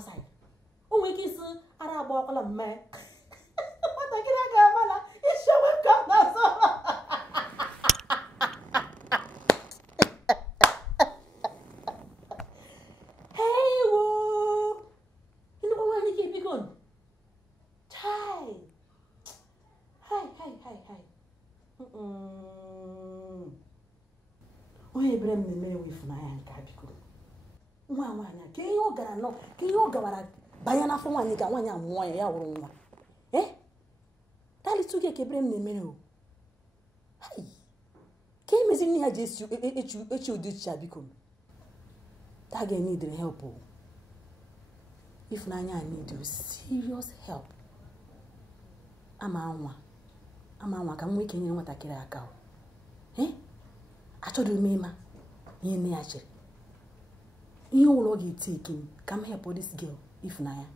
outside. Oh, we kiss Arab or a man. What I can have, it's showing come. Hey, woo! You know what you keep going? Hi. Oh, Abraham, the man with my aunt Capico. Nwaanyị ka ihe ọ gara nọ ka ihe ọ gawara banye n'afọ nwaanyị ka nwaanyị amụọ ya wụrụ nwa dalitụ gị ekebere m na-emere o ka emezi nne ya ji echi Udochukwu biko that girl need help o Ifunanya need serious help ama nwa ka m nwee ike nyere nwatakịrị aka o achọrọ m ịma ihe nne ya chere ihe ụlọ ga-eteke m ka m help this girl Ifunanya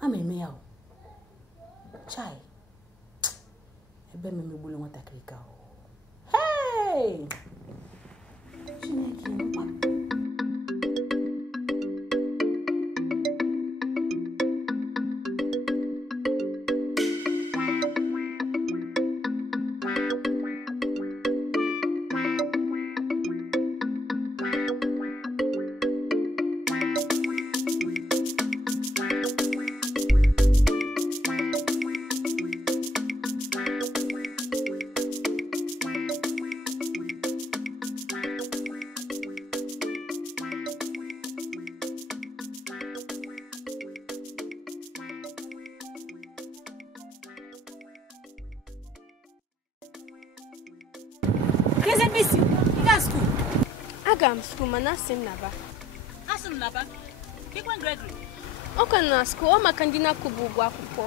ama eme ya o chai ebe m emegbulu nwatakịrị ka o hey Chineke mkpa Agam school mana sim naba. Asim naba. Kikwan Gregory. Oka na school o maka ndị na-akụbu ụgwọ akwụkwọ.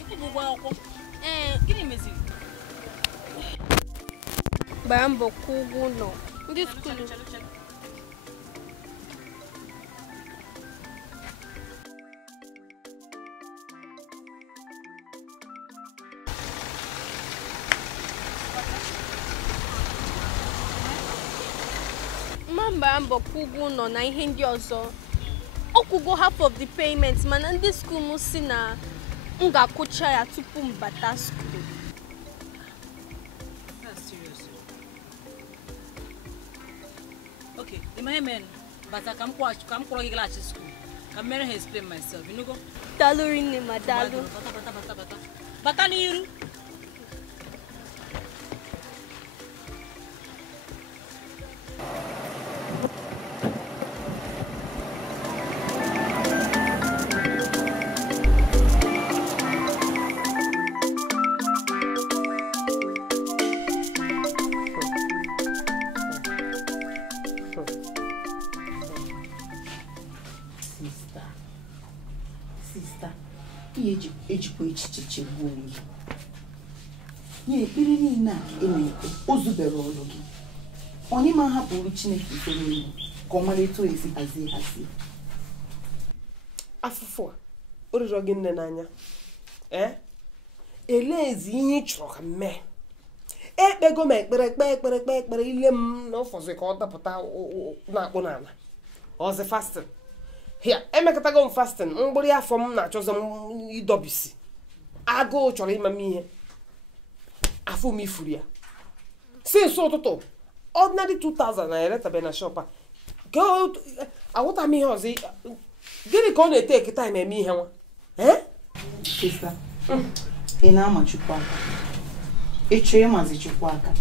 Ịkwụbu ụgwọ akwụkwọ? Gịnị meziri? Gbara mbọ kwụọ ụgwọ ụlọ. Ndị school. Mamba mbọ kwụọ ụgwọ ụlọ na ihe ndị ọzọ. Ọ kwụgo half of the payment mana ndị school m si na m ga-akwụcha ya tupu m bata school. That's serious. Okay, the man bata ka m kwụrụ gị laghachi school. Ka mere ha explain myself, you know go. Dalu rinne ma dalu. Bata n'iru. Ejikwa echiche chegbuo onwe gị. Nye ekpere niile a na-ekpe o zubere ọrụ gị. Onye ma hapụrụ Chineke ike n'ihu ka ọ mara etu esi hazie. Afụfụ a o rịrọ gị nne n'anya. Eleezi ihe ị chọrọ ka m mee. Ekpego m ekpere ile m n'ụfọdụ ka ọ dapụta na-akpụ n'ala. Ọzi fasting. Hia, emekọtago m fasting, mgbụrụ afọ m na-achọzọ m idobisi. Agụụ chọrọ ime m ihe. Afọ m ifuru ya. Since ụtụtụ, ordinary 2000 na eretabe na shop a. Agwụta m ihe ọzọ. Gịnị ka ọ na-eteki time eme ihe nwa? Sister, ị na-amachukwu aka. Ị chọrọ ịmazi chukwu aka.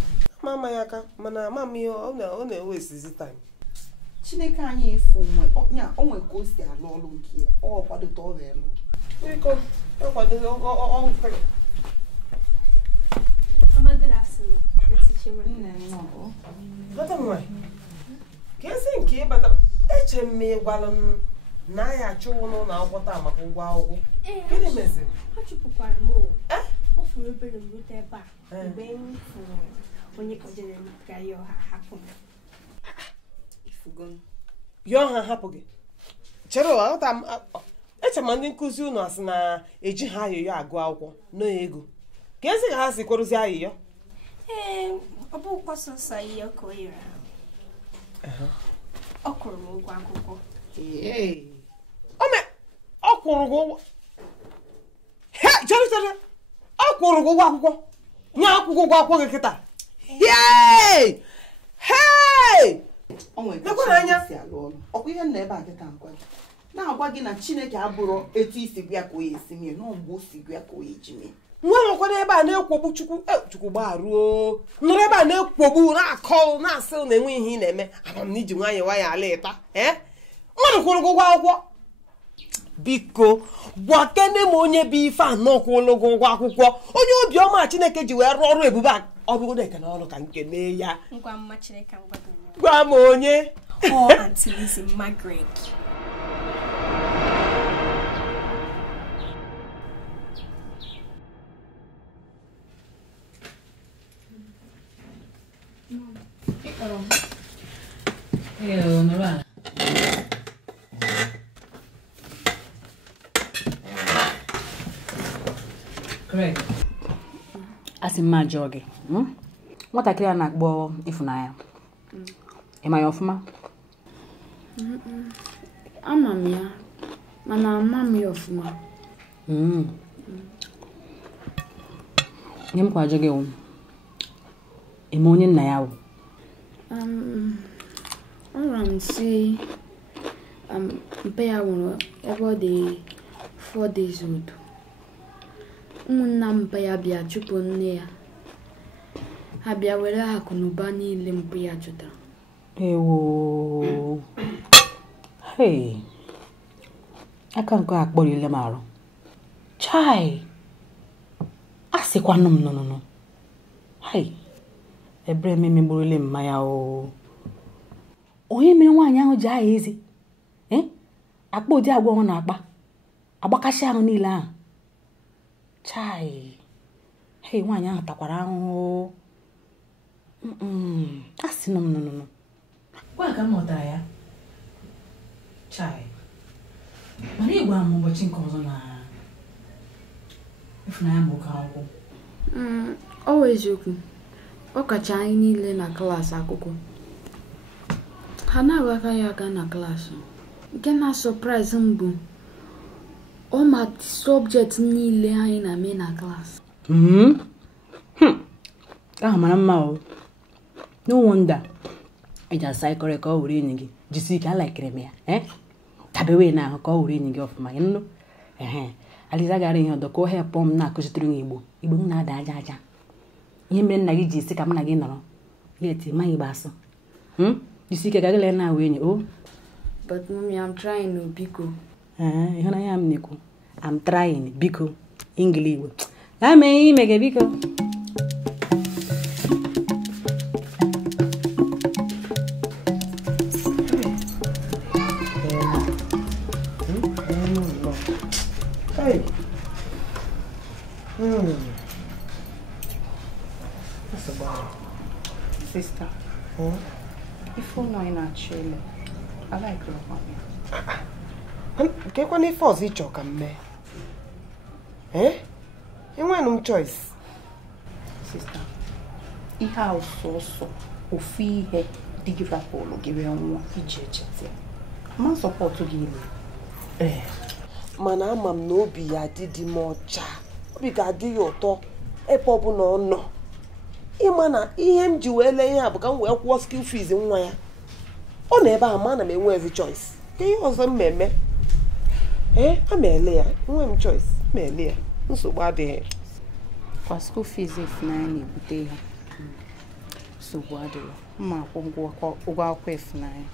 Mama ya aka, mana mama ihe ọ na-ewe esizi time. Chineke anyị efu onwe ka o si alụ ọrụ nke ya. Ọ kwadote ọrụ elu. Biko, ọ kwadote ọrụ. Good afternoon. Bata m nwanyị. Ka esi nke ịbata, eche m ịgwalụ m na ya achụwụ n'ụlọ akwụkwọ taa maka ụgwọ akwụkwọ. Gịnị meziri? Achụpụkwara m o. Ọ fụrụ obere m rute ebe a mgbe m fụrụ onye kọjere m ka ya ọha hapụ m. Ya ọha hapụ gị. Chere ọghọta m eche ma ndị nkụzi unu asị na eji ha ayịyọ agụ akwụkwọ n'ego. Ka ezi ka ha si kweruzi ayịyọ? Ọ bụkwa sọsọ ihe ka o yere ahụ. Ọ kwụrụ m ụgwọ akwụkwọ. Ọ kwụrụ gị ụgwọ. Chere. Ọ kwụrụ gị ụgwọ akwụkwọ. Nye akwụkwọ ụgwọ akwụkwọ gị kịta. Nekwara anya si alụ ọrụ. Ọkwa ihe nna ebe a kịta nkwa gị. Na-agwa gị na Chineke abụrụ etu isi gwa ka o ya esi mee, nọ mgbe o si gwa ka o ya eji mee. Nwa nọkwara ebe a na-ekwogbu Chukwu gbaruo. Nọrọ ebe a na-ekwogbu na-akọ na-asị na enwe ihe ị na-eme. Ama m na iji nwayọọ ala ịta. Mmadụ kwụrụ gị ụgwọ akwụkwọ. Biko, gwakene m onye bụ ife anọ kwụrụ gị ụgwọ akwụkwọ. Onye obiọma Chineke ji wee rụọ ọrụ ebube a. Ọ bụrụ ekene ọrụ ka nke mee ya. Ngwa mma Chineke gwa m onye. Auntie Lizzie Margaret. Greg. Asị mma jụọ gị. Nwatakịrị a na-akpọ Ifunanya. Ị ma ya ọfụma? Ama m ya, mana ama m ya ọfụma. Nye m kwa ajọ gị wụ. Ị ma onye nna ya wụ? Ọ gwara m si mpe ya nwụrụ ebe ọ dị 4 days old. Ụmụnna mpe ya bịa chụpụ nne ya. Ha bịa were akụ na ụba niile mpe ya chụtara. Ewo. Hey. Aka nke a kpọrọ ile m arụ. Chai. Asịkwanụ m nụnụnụ. Hai. Ebere m emegburu ile mmanya o. Onye mere nwaanyị ahụ ji aha ezi? Akpa ụdị agwa ọ na-akpa. Agbakasị ahụ niile ahụ. Chai. Hey, nwaanyị ahụ takwara ahụhụ. Asị nụ m nụnụnụ. Gwa ka m mụtara ya. Chai. Mana ị gwara m ụbọchị nke ọzọ na Ifunanya bụ ka akwụkwọ. Ọ wụ eziokwu. Ọ kacha anyị niile na klaasị akwụkwọ. Ha na-agwaka ya aka na klaasị. Nke na-surprise m bụ ọ ma subject niile anyị na-eme na klaasị. Ahụ mara mma o. No wonder. Ị ji asa ịkọrọ ka ọ were enyi gị. Jisi ike, alaikere m ya. tabewe na ka o were enyi gị ọfụma ịnụ Aliza gara ihe ọdọ ka o hepụ m na-akụzitere m Igbo m na-ada aja aja ihe mere nna gị ji esi ka m na gị nọrọ ya eti ma Igbo asụ jisi ike ka gị lee na-awụ enyi o But mommy, I'm trying to biko. Ịhụnanya m na-ekwu I'm trying biko English Igbo ya mee ime gị biko Hey. What's about it? Sister. If you know you're chilling, I like your mommy. Okay, when he falls, he choke on me. You want no choice. Sister. He has also ofi he digiva polo give you one ijeje. Man support to give. Mana ama m na obi ya adịdị m ọcha. Obi ga-adị ya ụtọ ebe ọ bụ na ọ nọ. Ịma na ihe m ji wee lee ihe a bụ ka m wee kwụọ school fees nwa ya. Ọ na ebe a ma na m enwe ezi choice. Ka ihe ọzọ m eme. A ma ele ya. Enwe m choice. Ma ele ya. Nsogbu adịghị. Kwa school fees Ifunanya na-ebute ha. Nsogbu adịghị. Mma akwụ ụgwọ akwụkwọ Ifunanya.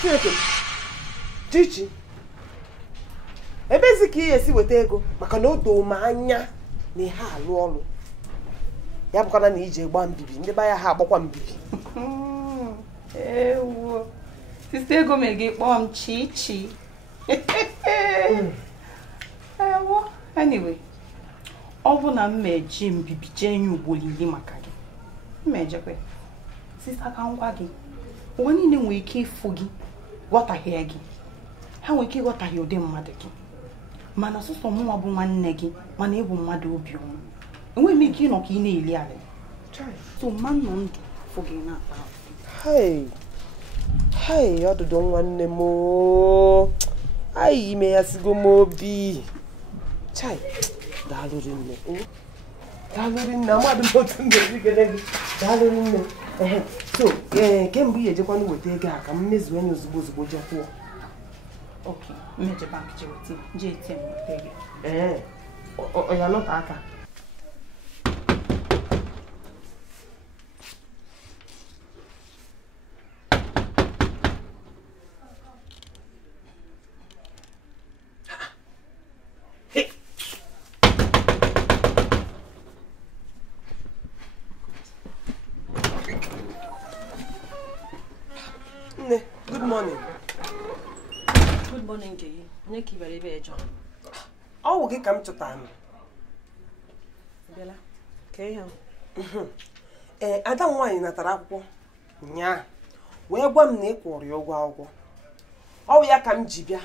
Chineke. Chichi. Ebezi ka ihe esi weta ego maka na o doo m anya na ihe alụ ọrụ. Ya bụkwana na ije gba mbibi ndị ba ya ha agbakwa mbibi. Ewo. Sisi ego mere gị kpọọ m Chichi. Ewo. Anyway, ọ bụ na m meje mbibi jee nye ugboro 10 maka gị. M mejekwe. Sista ka ngwa gị. Ụwa niile nwere ike ịfụ gị, ghọtahie gị. Ha nwere ike ịghọtahie ụdị mmadụ gị. Mana sọsọ mụnwa bụ nwanne gị, mana ịbụ mmadụ obi ọma. Enweghị m ike ịnọ ka ị na-eli ala. So man nọ ndụ fụ gị na-akpa. Hey, ọdụdụ nwanne m o. Anyị ime ya sigo m obi. Chai, daalụrị nne. Daalụrị nne, amadụ m otu ndị gere gị. Daalụrị nne. So, kemgbe ihe ejekwana weta ego a ka m mezuo enye ozugbo je kwụọ. Okay, mmeje bank je ATM weta gị. Ọ ya nọta aka. Nne, good morning. Good morning, Jay. Neki very very John. Ọ wụ gị ka m chọtara m. Bella. Okay, Ada nwaanyị natara akwụkwọ nya. Wee gwa m na ị kwụrụ ya ụgwọ akwụkwọ. Ọ wụ ya ka m ji bịa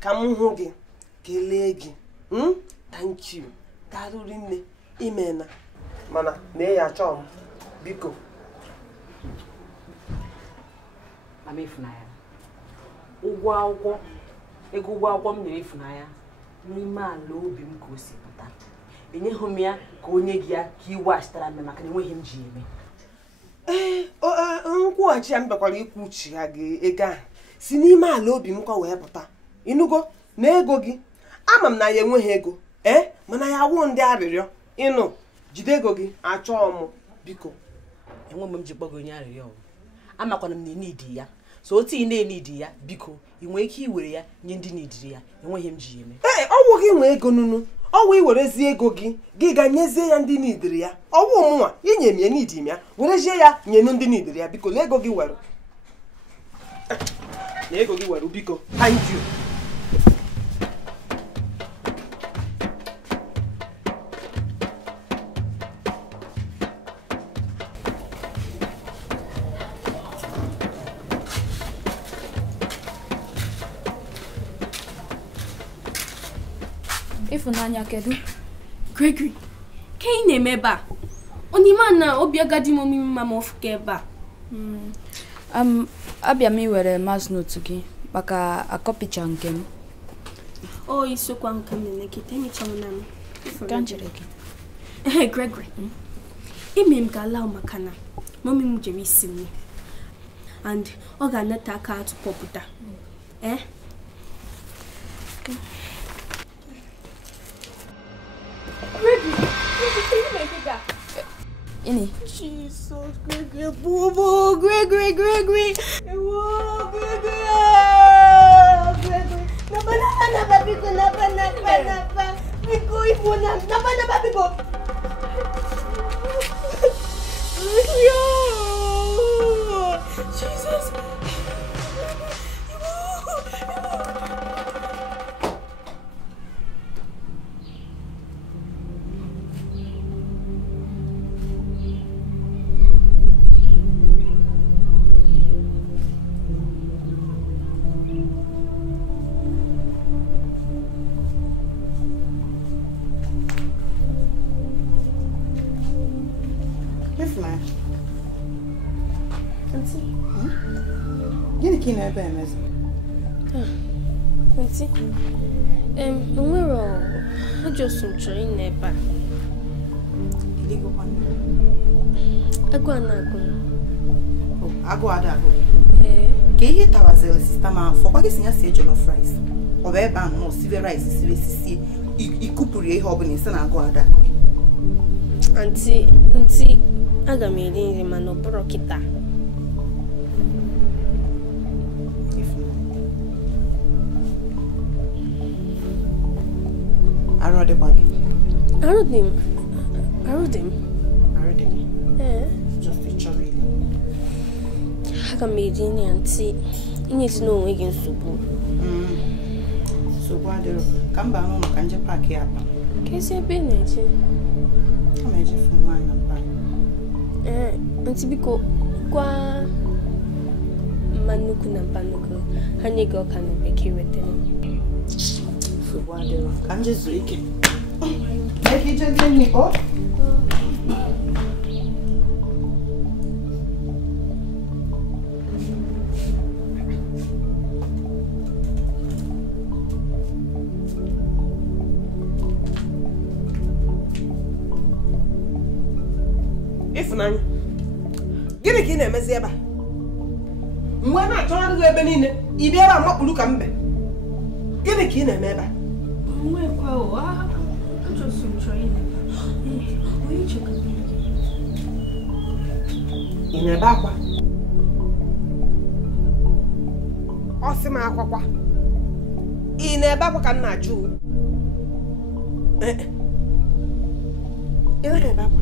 ka m hụ gị, kelee gị. Thank you. Daalụrị nne, imena. Mana na ya achọ m. Biko. Mama Ifunanya. Ụgwọ akwụkwọ, ego ụgwọ akwụkwọ m nyere Ifunanya n'ime ala obi m ka o si pụta. Enyeghị m ya ka onye gị ya ka iweghachitara m maka na enweghị m ji eme. Nkwụghachi ya m bịakwara ikwu uche ya gị ego ahụ si n'ime ala obi m kwa wee pụta. Ịnụgo na ego gị ama m na ya enweghị ego mana ya wụ ndị arịrịọ ịnụ jide ego gị achọọ m biko. Enwe m ji kpọgo onye arịrịọ ọgwụ amakwana m na n'idi ya so otu ị na-enidi ya biko ị nwere ike iwere ya nye ndị n'idiri ya enweghị m ji eme. Ọwụ gị nwee ego nunu ọwụ iwerezie ego gị ga nyezie ya ndị n'idiri ya ọwụ ụmụnwa inye m ya n'idi m ya werezie ya nye ndị n'idiri ya biko na ego gị were biko. Thank you. Ifunanya kedu? Gregory, ka ị na-eme ebe a? Onye ma na obi agadi m omimi mama ofuka ebe a. Abịa m iwere mass note gị maka akọpicha nke m. O isokwa nke m na-ekete emechara na m. Ka njere gị. Gregory, ime m ga-ala maka na mami m jere isi nri and ọ ga-anata aka atụpọpụta. Ini. Jesus, Gregory, Bobo, Gregory. Gregory. Jesus. Gịnị ka ị na-ebe emezi? Aunty, nwere ajọsụ m chọrọ ị na-ebe a. Agụ a na-agụ. Agụ ada agụ. Ka ihe tawaziri sista m afọ, kwa gị si ya sie jollof rice. Ọ bụ ebe ahụ nọ sibe rice sibe sisie ikupụrụ ihe ọbụla isi na agụ ada agụ. Aunty, aga m eri nri mana ọ bụrụ kịta. Arụ dịkwa gị? Arụ dị m. Just chọrọ ile. Aga m eri nri aunty, inyezi n'onwe gị nsogbu. Nsogbu adịrọ. Ka mba n'ụlọ ka nje paakị ya akpa. Ka esi ebe ị na-eje? Ama ejefu nwaanyị na mba. Aunty biko gwa mma nnukwu na mba nnukwu ha nye gị ọka na bekee wetara. Nsogbu adịrọ. Ka nje zuru ike. Eke ije dị nri ọ? Ifunanya, gịnị ka ị na-emezi ebe a? Mgbe na-achọrọ gị ebe niile, ị bịa ebe a makpuru ka mbe. Gịnị ka ị na-eme ebe a? Ị na-ebe akwa? Ọ sị m akwakwa. Ị na-ebe akwa ka m na-ajụ? Ị na-ebe akwa?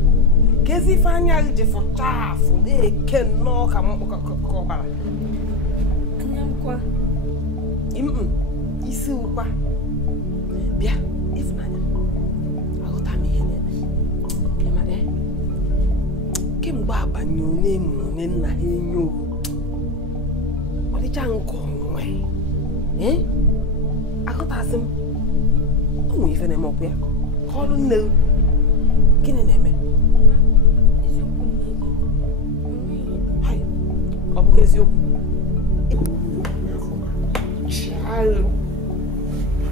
Kezi ife anya gị ji fụcha afụ na-eke nnọọ ka ọbara. Anya nkwa. Isi ụkwa. Bịa, Ifunanya, aghọta m ihe na-eme. Kemgbe abanye one ma one nna ha enyo ọ dịcha nke onwe. Aghọtasị m. O nwere ife na-eme ọkụ ya. Ka ọrụ nne gịnị na-eme? Ọ bụghị eziokwu.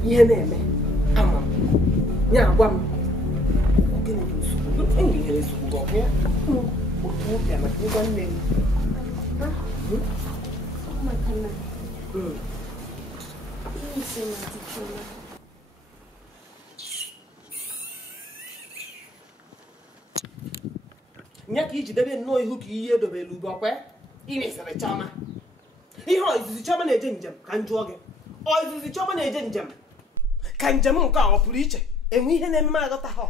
Ihe na-eme ama m ya agwa m gịnị bụ nsogbu? Enyi ihe nsogbu gị ọbụ ya otu ụbịa maka ịgwa nne m. Nya ka iji debe nnọọ ihu ka ihe edobere ube ọkwa imesịrị Chioma. Ihe izizi Chioma na-eje njem ka m jụọ gị. Izizi Chioma na-eje njem ka njem nke a ọ pụrụ iche enwe ihe na-eme m aghọta ha.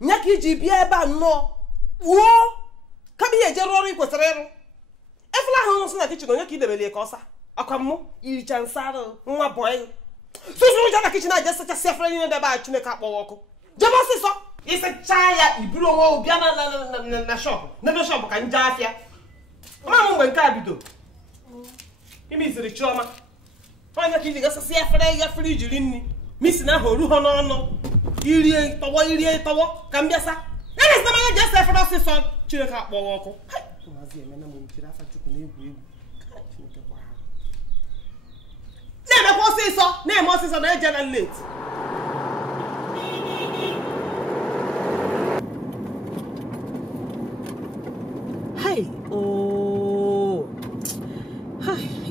Nya ka iji bịa ebe a nnọọ wuo kama ihe eje rụọ ọrụ ị kwesịrị ịrụ. Efela ahụ nsị na kichin onye ka ị debere ka ọsa akwa mmụ iricha nsarụ nwa bọị susuru ja na kichin a jesachasị efere niile debe a Chineke akpọwa ọkụ jebe ọsịsọ ịsachaa ya iburu onwe bịa na shọpụ n'ebe shọpụ ka nje afịa. Ọma m mgbe nke a bido imiziri Chioma onye ka iji gasasị efere ya fere ijiri nri misi na ahụ oru ha n'ọnụ irie tọwọ ka m bịasa na-emesi na anya jesa efere ọsịsọ Chineke akpọwa ọkụ. Na-emekwa ọsịsọ na-eme ọsịsọ na eje na late. Hey,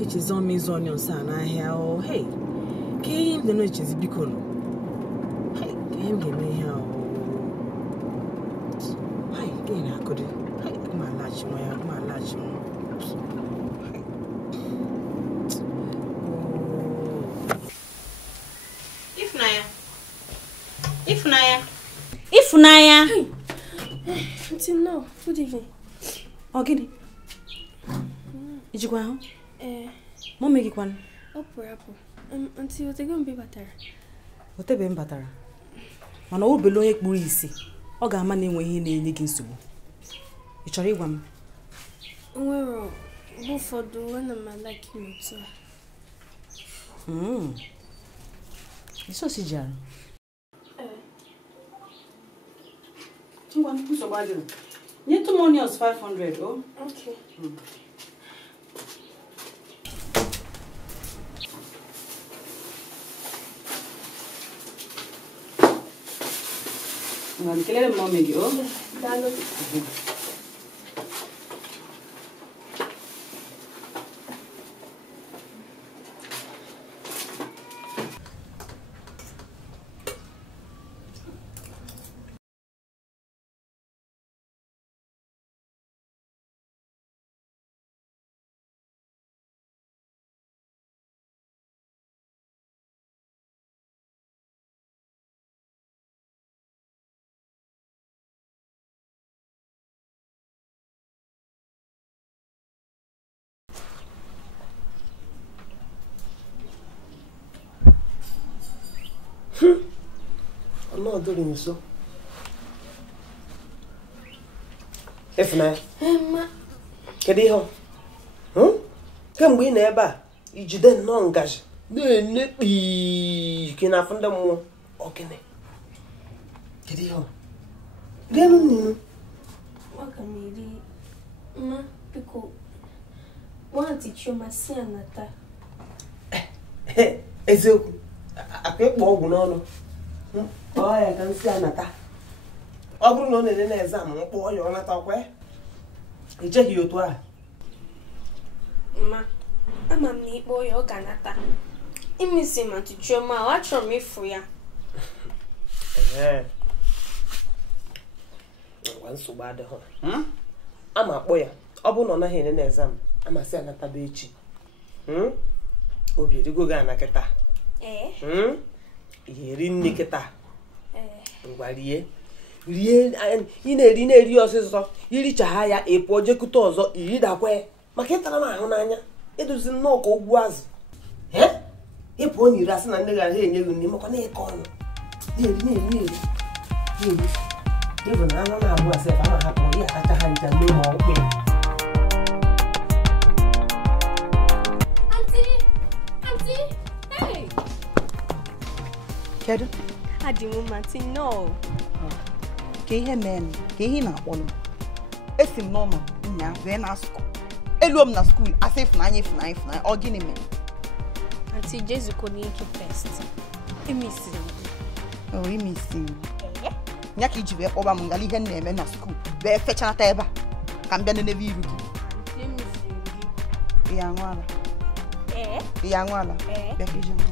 eches on me onions n'ahịa. Oh, hey, ndị na-echezi biko nọ ihe m ga-eme ihe ahụ gị na-akụdị ma alaghachi nwa ya ma alaghachi nwa Ifunanya. Auntie, no. Good evening. Ọ gịnị? Ijikwa ahụ? Mọmị gị kwanụ? Ọ pụrụ apụ. Auntie, otego mbe batara. Otebe m batara. Mana ọ bụla onye kpuru isi, ọ ga-ama na enwe ihe na-enye gị nsogbu. Ị chọrọ ịgwa m? Nwere bụ ụfọdụ ana m alaki otu a. Iso si jara. Nye 2 onions 500, oh? Okay. Kelele mommy gị, oh? Dalo. No, doing so. Ifunanya. Ma. Kedu ihe? Kemgbe ị na ebe a, ijide nnọọ ngaji. Na-enekpi ke na afọ ndị mmụọ. Ogene. Kedu ihe? Gịnị nnu? Aga m eri. Ma, biko. Nwaanyị Chioma si anata. Eziokwu. Akpa ịkpọ ọgwụ n'ọnụ. Kpọọ ya ka m si anata. Ọ bụrụ na ọ na-ele na exam, m kpọọ ya ọ nata ọkwa. Icheghị otu a. Ma, ama m na ịkpọ ya ọ ga-anata. Imisi ma Chioma, ọ achọrọ m ịfụ ya. Ngwa nsogbu adịghị. Ama akpọ ya. Ọ bụrụ na ọ naghị ele na exam, ama si anataba echi. Obi erigo gị ana kịta. Ihe eri nne kịta. Ngwa rie. Rie ị na-eri ọsịsọ irichaha ya ịpụọ jekute ọzọ iridakwe maka ịtara m ahụ n'anya edozi nnọọ ka ogwu azụ. Ịpụọ na iri asị na nne gị ahụ enye gị nri makwa na-eke ọnụ. Na-eri. Ịbụ na anụ na-abụ asị ebe a na-ahapụ ya akacha ha ncha mee ma ọkpụ ya. Hey! Kedu? Adị m mati no. Ka ihe mee ka ihe na-akpọrọ m. Esi m n'ụlọ nya wee na-asụkọ. Elu m na skuul asị Ifunanya ọ gịnị mere? Auntie Jezuko n'ike first. Emisi. Emisi. Nya ka iji wee kpọba m ngali ihe na-eme na skuul wee fechanata ebe a ka m bịa n'ebe iru gị. Ị ya aṅụ ala. Ị ya aṅụ ala. Bịa ka iji aṅụ.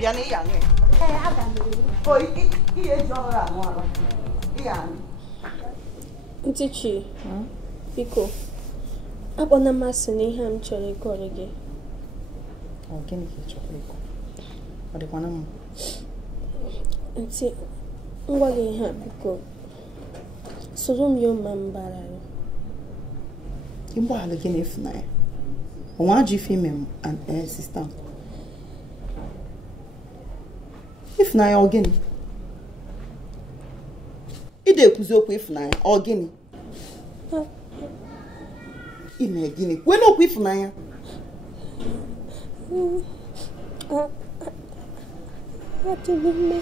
Bịa na ị ya aṅụ ya. Aga m eri. Ihe eji ọhụrụ aṅụ ala. Ị ya aṅụ. Ntichi, biko, akpọna masị na ihe a m chọrọ ịkọrọ gị. Ọ gịnị ka ị chọrọ ịkọ? Ọ dịkwana mma. Nti, ngwa gị ihe a biko, soro m ya ma m bara ya. Ịgbaghara gị na Ifunanya. Onwe ajọ ife ime m sista m. Ifunanya ọ gịnị? Ide ekwuzi okwu Ifunanya ọ gịnị? Ime gịnị? Kwe n'okwu Ifunanya. Adị m ime.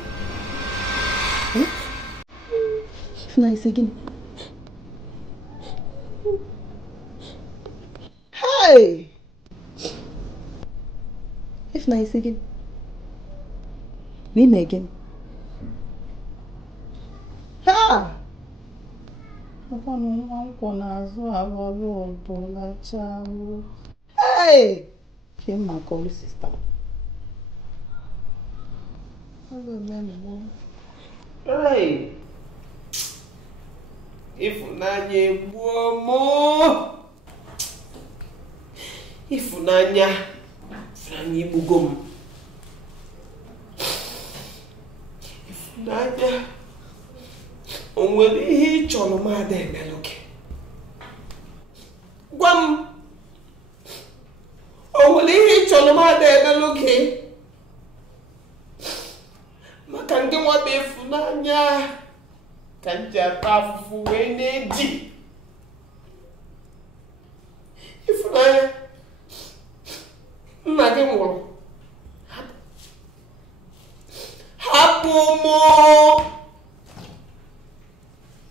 Ifunanya isi gịnị? Hey! Ifunanya isi gịnị? N'ime gịnị? Ha! Ọkwanụ nwa nkwọ n'azụ abalị ọbụla chawụ. Hey! Ke mma kọrọ sista. Hey! Ịfụnanya egbuo m. Ịfụnanya egbugo m. Ịfụnanya o nwere ihe ị chọrọ m ada emelụ gị? Gwa m. O nwere ihe ị chọrọ m ada emelụ gị? Maka ndị nwata ịfụnanya ka m ji ata afụfụ wee na-eji. Ịfụnanya nna gị nwụrụ. Hapụ m.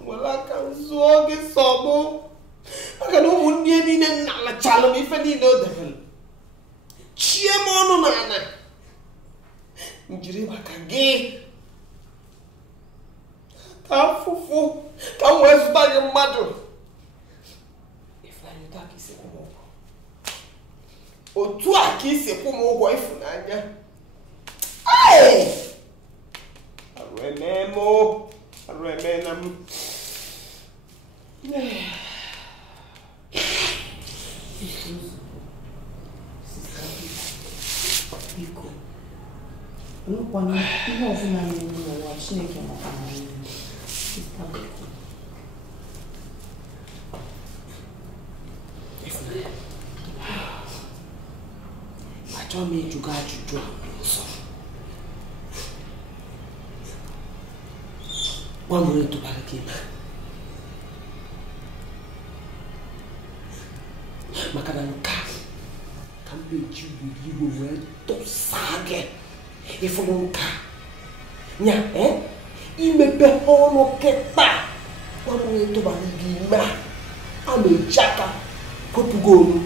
Nwere aka zụọ gị sọgbụ. Maka na ụmụnne niile nna lachalụ m ife niile o debere. Chie m ọnụ n'ala. Njiri maka gị ka afụfụ ka m wee zụta gị mmadụ. Ịfụnanya otu a ka isi kwụ m ụgwọ. Otu a ka isi kwụ m ụgwọ Ịfụnanya. Arụ emena m. Biko, olùkọ́ni ihe ọ̀fúnà ní ẹni ọ̀wọ̀ Chineke maka na ẹni. Achọghị m ịjụ gị ajụjụ a n'ụzọ. Gwa m onye tụbara gị ime. Maka na nke a ka m ga-eji Igbo wee tụsaa gị. Ịfụrụ nke a nya imepe ọnụ kịta. Gwa m onye tụbara gị ime a na-eji aka kwepụgo olu.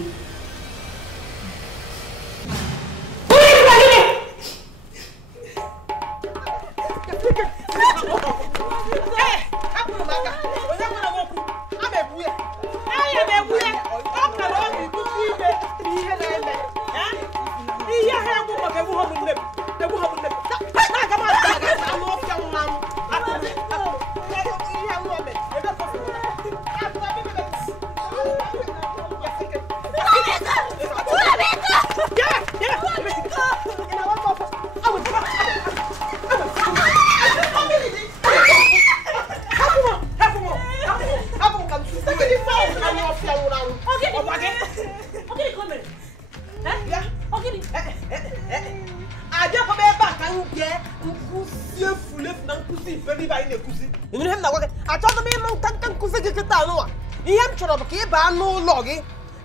N'ụlọ gị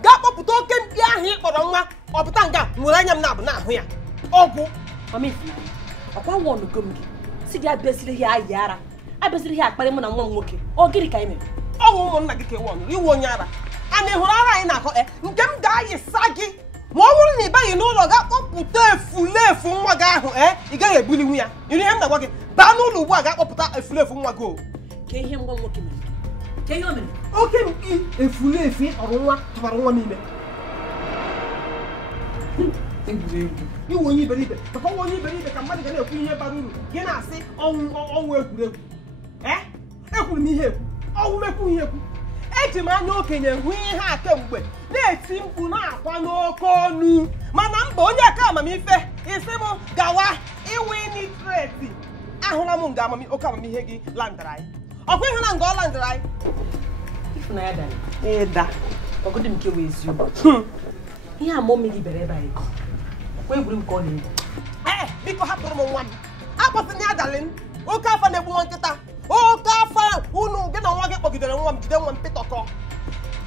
gaa kpọpụta oke mkpi ahụ ị kpọrọ nwa ọpụta nga nwere anya m na-abụ n'ahụ ya ọgwụ. Mama Ịfụnanya, ọkwa nwa ọnụgo m gị si gị abịaziri ihe ayị ara abịaziri ihe akparị mụ na nwa m nwoke ọ gịnị ka anyị mere? Ọgwụ ụmụnna gị ka ịwọnụrụ iwe onye ara a na ịhụrụ ara anyị na-akọ nke m ga-ayịsa gị ma ọ bụrụ na ị baghị n'ụlọ gaa kpọpụta efulefu nwa gị ahụ ị gaghị ebulinwu ya. Iri ihe m na-agwa gị baa n'ụlọ ugbu a gaa kpọpụta efulefu nwa gị. Ka ihe nwa m nwoke mere ka ihe o mere? Oke mkpi efulefu ịkpọrọ nwa tụbara nwa n'ime. Egwuregwu iwe onye iberibe maka ọnwa onye iberibe ka mmadụ ga na-ekwu ihe bara uru gị na-asị ọnwụ egwuregwu. Ekwuru m ihe ekwu ọnwụ mekwu ihe ekwu. Eji m anya okenye hụ ihe a kemgbe na-eti mkpu na-akwa n'oke ọnụ mana mba onye aka amamife isi m gawa iwe nitreti. Ahụla m nga oke amamihe gị landara anyị. Ọkwa ịhụ na nga ọ landara anyị. Ịfụnanya dara ịda ọgụdị m kewa eziokwu ihe a mmụọ mmiri bere ebe anyị kwa egwuregwu ka ọ na-egwu. Biko hapụrụ m nwa m akpọsịna ya dalị oke afọ na-egbu nwa nkịta. Oke afọ unu gị na nwa gị kpọgidere nwa m jide nwa m pịtọkọ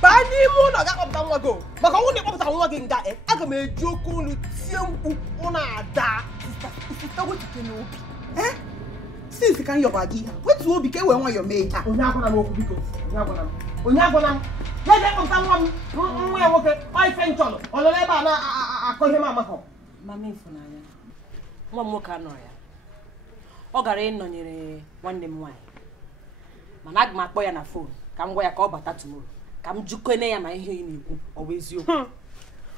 baa n'ime ụlọ ga-akpọpụta nwa gị maka ọnwụ na ịkpọpụta nwa gị nga aga m eji oke olu tie mkpu ụnụ ada site wetute n'obi. Since ka nyọba gị wetu obi ka e wee nwayọ mee ha. Onye agwara m okwu biko onye agwara m ya ga-ekpọpụta nwa m nwa ya nwoke ife nchọrọ ọlọrọ ebe a na-akọ ihe m amakọ. Mama Ịfụnanya, nwa m nwoke anọrọ ya ọ gara ịnọnyere nwanne m nwaanyị mana aga m akpọ ya na fon ka m gwa ya ka ọ bata tumoro ka m jukene ya ma ihe ị na-ekwu ọ bụ eziokwu.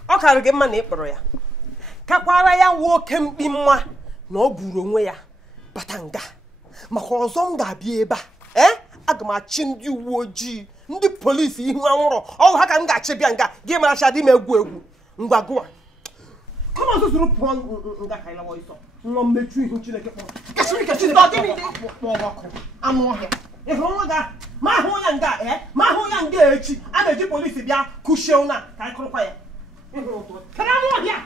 Ọ karị gị mma na ị kpọrọ ya kakwara ya nwoke mkpi mma na ọ buru onwe ya batanga maka ọzọ m ga-abịa ebe a aga m achị ndị uwe ojii ndị polisi ihu anwụrụ ọwụ ha ka m ga-achị bịa nga gị maracha dị m egwu ngwa gụwa kama zụzụrụ pụọ nga ka ịlawa ịsọ nwa mmechu ihu Chineke kpọrọ anụ ọhịa ịhụrụ nwa ga ma ahụ ya nga echi a na-eji polisi bịa kuchie ụna ka anyị kụrụkwa ya anụ ọhịa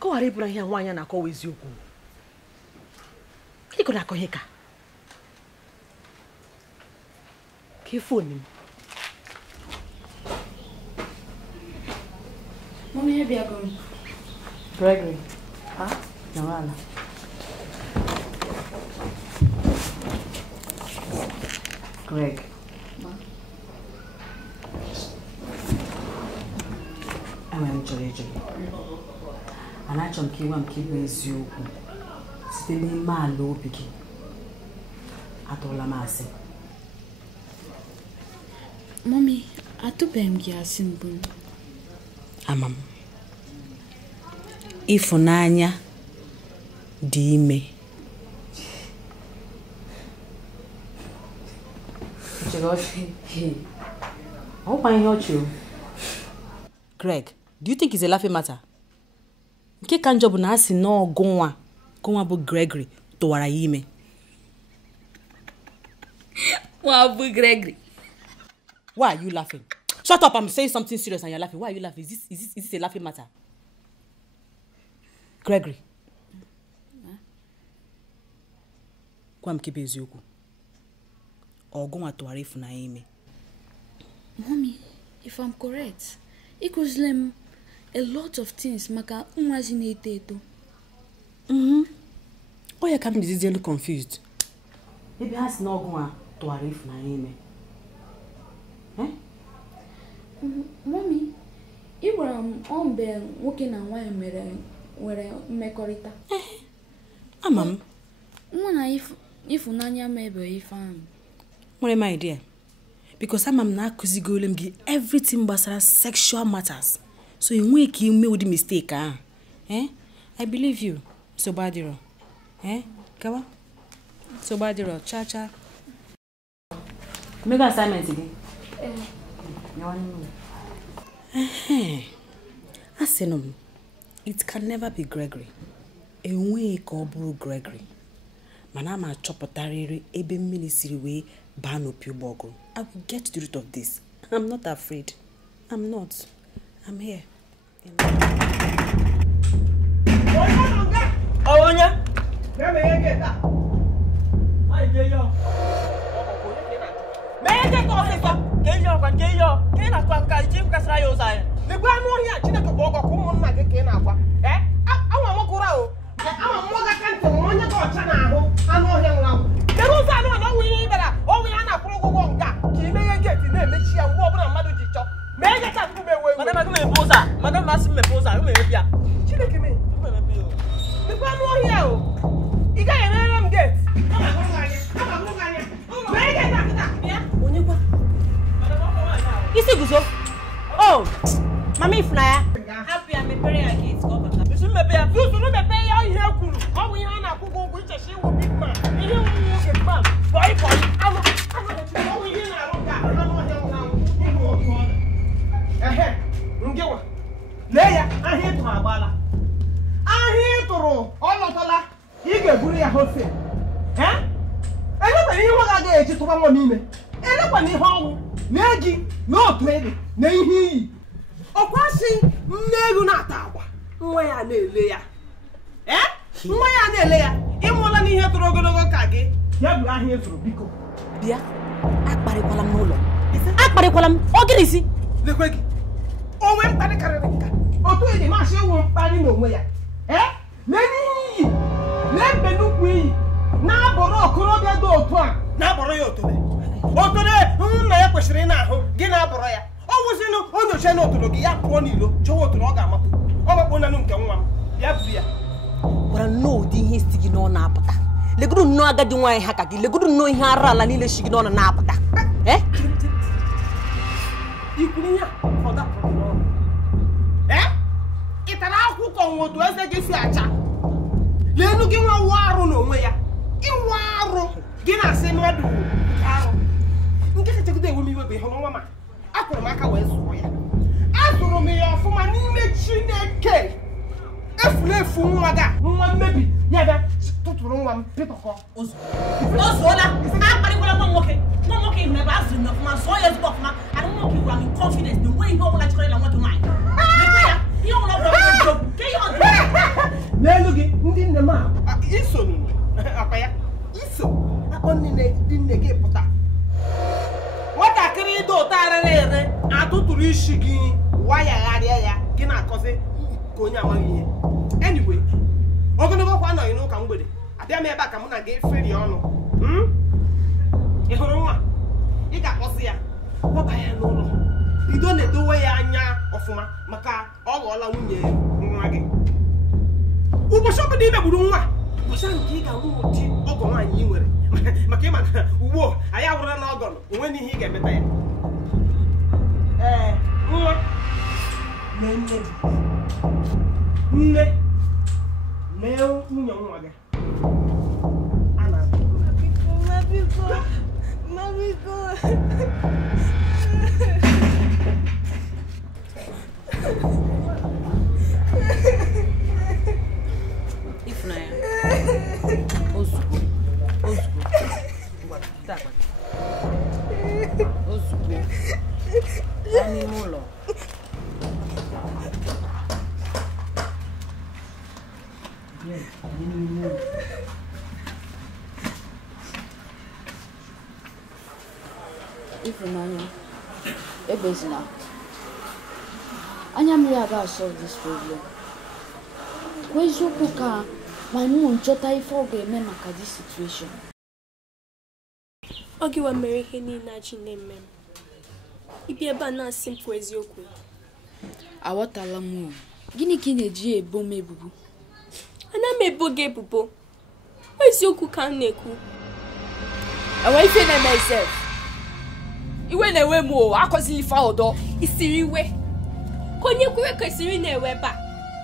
kọwara ịbụrụ ihe nwaanyị na-akọwa eziokwu ịkọ na-akọ ihe ka fon m Mami, ihe bịago m. Gregory nọrọ Greg enwere m chọrọ ije mana achọrọ m ka ịgwa m ka ịbụ eziokwu site n'ime ala obi gị atụla m asị Mami, atụbeghị m gị asị mbụ. Ama m Ịfụnanya dị ime. Greg, do you think it's a laughing matter? Nke ka njọ bụ na asị na gụnwa bụ Gregory tụwara ya ime. Nwa bụ Gregory. Why are you laughing? Shut up, I'm saying something serious and you're laughing. Why are you laughing? Is this a laughing matter? Gregory. Gwa m kebe eziokwu. Ọgụnwa tụwara Ịfụnanya ime. Mommy, if I'm correct, ịkụziri m a lot of things maka nwazi na-eto eto. Oh, you can't be easily confused. Maybe has no Ọgụnwa tụwara Ịfụnanya ime. Mommy, ị gwara m ọ mgbe nwoke na nwaanyị nwere mmekọrịta. Ama m. Nwa na Ịfụnanya mebe ife ahụ. Nwere my idea. Because ama m na-akụzigolu m gị everything gbasara sexual matters. So you nwee ka ime ụdị mistake ahụ. I believe you. So badiro. Kawa? So badiro. Cha. Mega assignment gị. Asị it can never be Gregory. Enweghị ka ọ bụrụ Gregory. Mana ama achọpụtarịrị ebe mmiri siri wee baa n'opi ụgbọgụ. I will get to the root of this. I'm not afraid. I'm not. I'm here. Onya. Meme yeke ta. Ai je yo. Me yeke ko se fa. Ke yo. Ke na kwa ka ji ka sra yo sai. Le gwa mo hia Chineke bụ ọgọ ko mo nna gị ka ị na-agwa. Anwa mo kura o. Anwa mo ga kan to mo nya ko cha na ahụ anụ ọhịa nwụrụ anwụ. Kedu ụzọ anụ na ọnwụ ihe ibara ọnwụ ya na-akwụrụ ụgwọ nka ka ime ihe geti na-emechi ya mgbe ọbụla mmadụ ji chọ. Me yeke ta tupu m ewe iwe. Madam me posa. Madam mas me posa. Me bia. Chineke me. Le gwa mo hia o. Ị ga-emere m geti. Ama gụrụ anya. Me yeke ta. Ya. Onye kwa. Isi guzo. Oh. Mama Ịfụnanya. Happy am mepere ya gate ka ọ bata. Isi mepe ya. Zuzuru mepe ya ihe kwuru. Ọ bụ ihe a na-akwụkwọ ụgwọ ichechi iwu big man. Ihe nwunye nwoke man. Bọị. Anụ ọnwụ ihe na-arụ ka anụ ọhịa nwụrụ anwụ. Ịhụ otu ọ dị. Ngịwa. Lee ya, ahịa ịtụrụ agbaala. Ahịa ịtụrụ ọ lọtala. Ị ga-eburu ya hofe. Elekwana ihe nwa ga-agaghị eji tụba nwa m ime. Elekwana ihe ọnwụ. Lee gị n'otu ede na ihe iyi. Ọkwasị nne elu na-ata agwa nwa ya na-ele ya nwa ya na-ele ya ịmụọla n'ihe tụrụ ogologo ka gị ya bụrụ ahịa ịzụrụ biko Bịa, akparịkwala m n'ụlọ. Akparịkwala m. Ọ gịnị isi? lekwe gị onwe mkparị karịrị nka otu eji masị ịwụ mkparị n'onwe ya lee n'ihe iyi lee mbe nnukwu iyi na-abọrọ okorobịa dị otu a na-abọrọ ya otore nna ya kwesịrị ị na-ahụ gị na-abọrọ ya ọ wụsịnụ o nyocha n'otoro gị ya pụọ n'ilo chọwa otoro ọ ga-amapụ ọ gbakpọ nanụ nke nwa m ya buru ya Gwara nnọọ ụdị ihe si gị n'ọ na-apụta. Legodu nnọọ agadi nwaanyị ha ka gị. Legodu nnọọ ihe ara ala niile si gị n'ọ na-apụta. ikwuru ihe ọ dapụrụ n'ọrụ onwe otu eze gị si acha lenu gị nwa wụ arụ n'onwe ya ịwa arụ gị na-asị mmadụ arụ nke kachagide ewe m iwe bụ ihe n'ọnwa ma akwụrụ m aka wee zụrụ ya azụrụ m ya ọfụma n'ime Chineke efulefu nwa gị nwa mmebi ya bịa tụtụrụ nwa m pịtọkọ ozuola akparịkwala nwa nwoke ihu ebe azụrụ m ọfụma zụọ ya ezigbo ọfụma adị nwa nwoke gwara m confidence na onwe ihe ọbụla chịkọrọ ịla nwoke nwaanyị ya ihe ọbụla ọbụla ke ihe ọ dị n'elu gị ndị nne m iso akpa ya iso akpọ ndị nne gị pụta nwatakịrị ịda ụtọ arịrị ere atụtụrụ isi gị wayagharịa ya gị na-akọzi ka onye amaghị ihe anyway ogologo kwa anọghị n'ụka mgbede abịa m ebe a ka mụ na gị feri ọnụ ị hụrụ nwa ị ga-akpọzi ya kpọba ya n'ụlọ bido na-edowe ya anya ọfụma maka ọ ghọọla nwunye nwa gị ụbọchị ọbụla ị megburu nwa ụbọchị ahụ ka ị ga-ahụ ụdị ọgọ nwaanyị ị nwere maka ịma na ugbo anyị awụrụla na ọgọ onwe n'ihe ị ga-emeta ya nwa nne mee nwunye nwa gị Ifunanya ozugbo gaa n'ime ụlọ Ifunanya, ebezina. Anya mmiri aga solve this problem. Kwa eziokwu ka my mom chọta ife ọ ga-eme maka this situation. Ọ gịwa mere ihe niile a ji na-eme m. Ibi ebe a na-asị mpụ eziokwu. Aghọtala m. Gịnị ka ị na-eji ebo m ebubo? Ana m ebo gị ebubo. Eziokwu ka m na-ekwu. Enwe ife na-eme isef. Iwe na-ewe m o, akọzili ife ọdọ. Isiri iwe. Ka onye kwere kwesịrị na-ewe ebe a.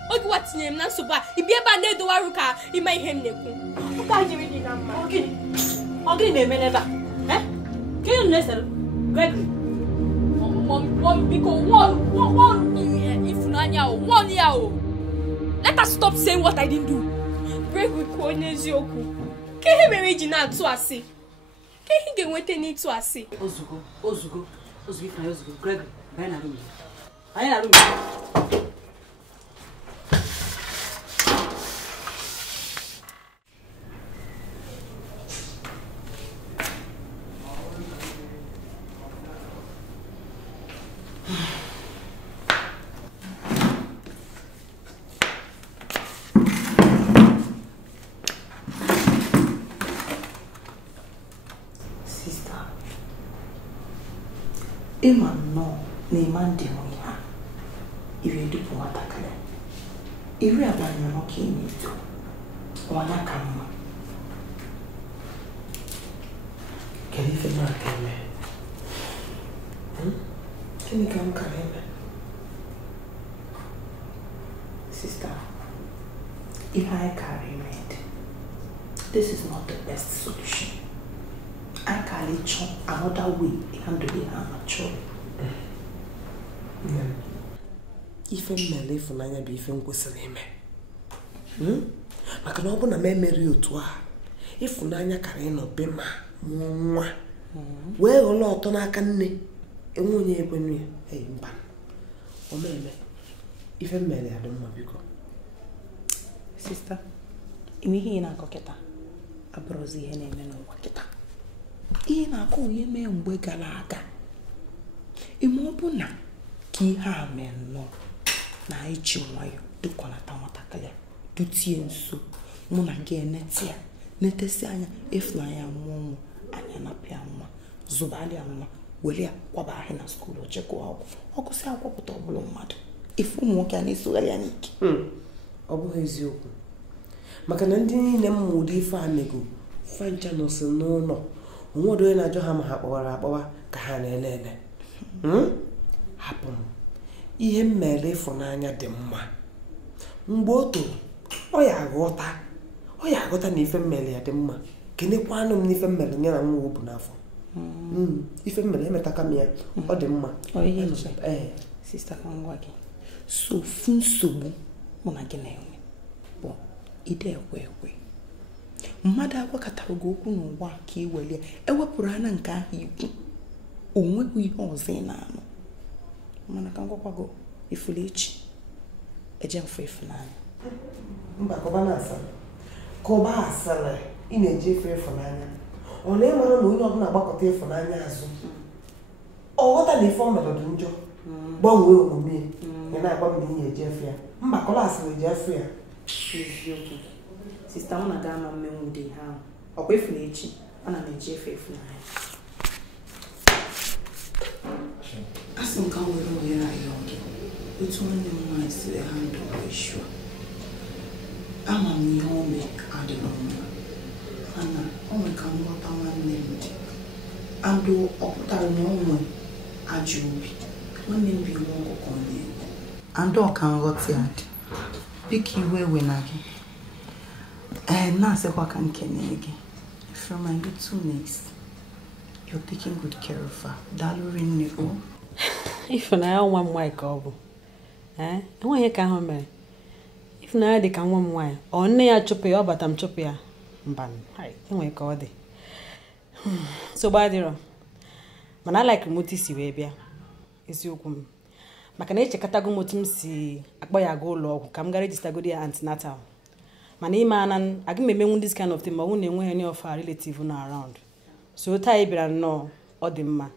Ọ gịwa tinyere m na nsogbu a. Ibi ebe a na-edowarụ ka ime ihe m na-ekwu. Ọ ka jiri dị na mma. Ọ gịnị na-eme n'ebe a? Ka ihe na-esere Gregory Mom, because one Ifunanya o, one ya o. Let us stop saying what I didn't do. Gregory kwuo n'eziokwu. Ka ihe mere iji na-atụ asị? Ka ihe ga-enweta n'ịtụ asị? Ozugbo Ifunanya ozugbo Gregory banye na room. Anyị na room. Ịma nnọọ na ịma ndị nwunye ha iri dịpụ nwatakịrị iri abanye nwoke na-eto ọnya ka mma kedu ife m aka eme gịnị ka m kara eme sista ihe anyị kara eme this is not the best solution. I can't chop another way handle it amateur. Ife mmele Ifunanya bụ ife nkwesịrị ime. Maka na ọ bụ na m emeri otu a, Ifunanya kara ịnọ be ma mụọ nwa. Wee ghọrọ ọtọ n'aka nne, enwe onye ekwenu ya, mba. O meme. Ife mmele ya dị mma biko. Sister, ime ihe ị na-akọ kịta abụrụzi ihe na-eme n'ụwa kịta. Ihe na-akọ onye mee mgbe gara aga ime ọ bụ na ka ihe a mee nnọọ na anyị ji nwayọ dịkọlata nwatakịrị dutie nso mụ na gị netesi anya Ifunanya mụọ nwa anya napịa nwa zụbalịa nwa were ya kwaba ahịa na skuulu chekwa ọgụsị akwụpụta ọbụla mmadụ ife ụmụ nwoke a na-esogharị ya n'ike ọ bụghị eziokwu maka na ndị niile m ụdị ife a nego fancha nọsị n'ụlọ onwedo onye na-ajụ ha ma ha kpọwara akpọwa ka ha na-ele hapụ m ihe m mere Ifunanya dị mma mgbe o toro ọ ya aghọta na ife mmele ya dị mma kenekwanụ m n'ife mmele nye na nwa obu n'afọ ife mmele emetaka m ya ọ dị mma sista ka ngwa gị so fu nsogbu mụ na gị na-enwe bụ ide ekwe mmadụ agwakọtara gị okwu n'ụwa ka ị welie ewepụrụ anya nke ahụ ikwu onweghị ihe ọzọ ị na-anụ mana ka ngwakwago ifuru echi eje mfụ ịfụnanya mba kọba asara ị na-eji efe ịfụnanya ọ na-ịmara na onye ọbụla agbakọta ịfụnanya azụ ọ ghọta na ife ọ mere dị njọ gbanwee omume ya na-agba m na ihe eji efe ya mba kọla asara eji efe ya eziokwu sista mụ na ga ama mmenwu dị ha ọkwa ifuru echi ana m eji efe ịfụnanya asị m ka m were ohere ahịa gị otu nwanne m nwaanyị siri ha ndụ ishu ama m ihe o mee adịrọ mma mana o nwere ka nghọta nwanne m dị andụ ọ pụtara na o nwe ajọ obi nwanne m bi nwa ọkụkọ na-egwu andụ ọka nghọta ya dị biko iwe ewe na gị na-asịkwa ka nkene gị from my little niece you're taking good care of her dalụri nne o Ifunanya nwa m nwaanyị ka ọ bụ enweghị ka ahụ mere Ifunanya dị ka nwa m nwaanyị ọ nne ya chụpụ ya ọ bata m chụpụ ya mba enweghị ka ọ dị nsogbu adịrọ mana alaikiri m otu isi wee bịa eziokwu m maka na echekọtago m otu m si akpọ ya aga ụlọ ọgwụ ka m gara ejistagodi ya antinatal mana ime ana aga m emenwu this kind of thing ma ọ na-enweghị any of our relative na around so taa anyị bịara nnọọ ọ dị mma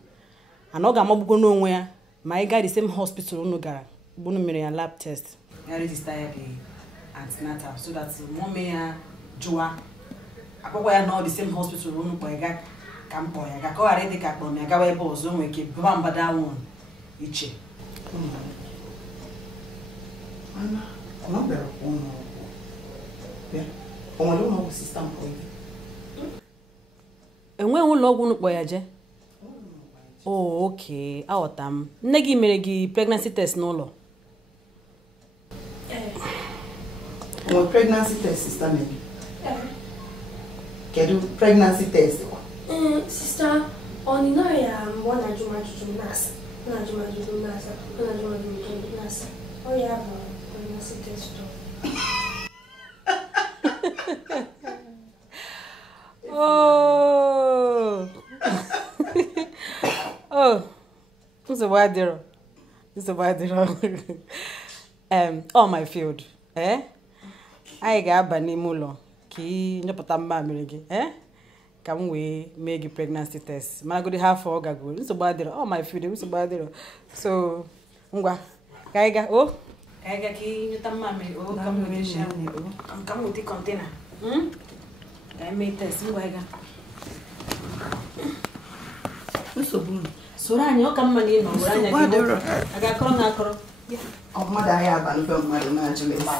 ana ọ ga-amagbugo n'onwe ya ma anyị gaa the same hospital unu gara mgbe unu mere ya lab test ya register ya the antinatal so that mọme ya jụwa akpọkwa ya na the same hospital unu kpọ ya ga ka m kpọ ya ga ka ọ ghara ịdị ka kpọrọ m ya gawa ebe ọzọ nwere ike bụba mbada anwụ iche enweghị ụlọ ọgwụ unu kpọ ya je oh okay aghọta m nne gị mere gị pregnancy test n'ụlọ pregnancy test sister maybe kedu pregnancy test sister on ya mwana juma nasa oh yeah pregnancy test oh oh nsogbu adịrọ all my field anyị ga-aba n'ime ụlọ ka ị nyọpụta mma mere gị ka m wee mee gị pregnancy test maragodi ha afọ ọ gagoro nsogbu adịrọ all my field nsogbu adịrọ so ngwa ka anyị ga ka ị nyọta mma mere ka m wee share ka m wete kọntena ka anyị mee test ngwa anyị ga nsogbu soro anyị ọ ka mma na ịnọ were anya gị a ga-akọrọ na akọrọ mmadụ ahịa abalị be mmadụ na-ajụle mba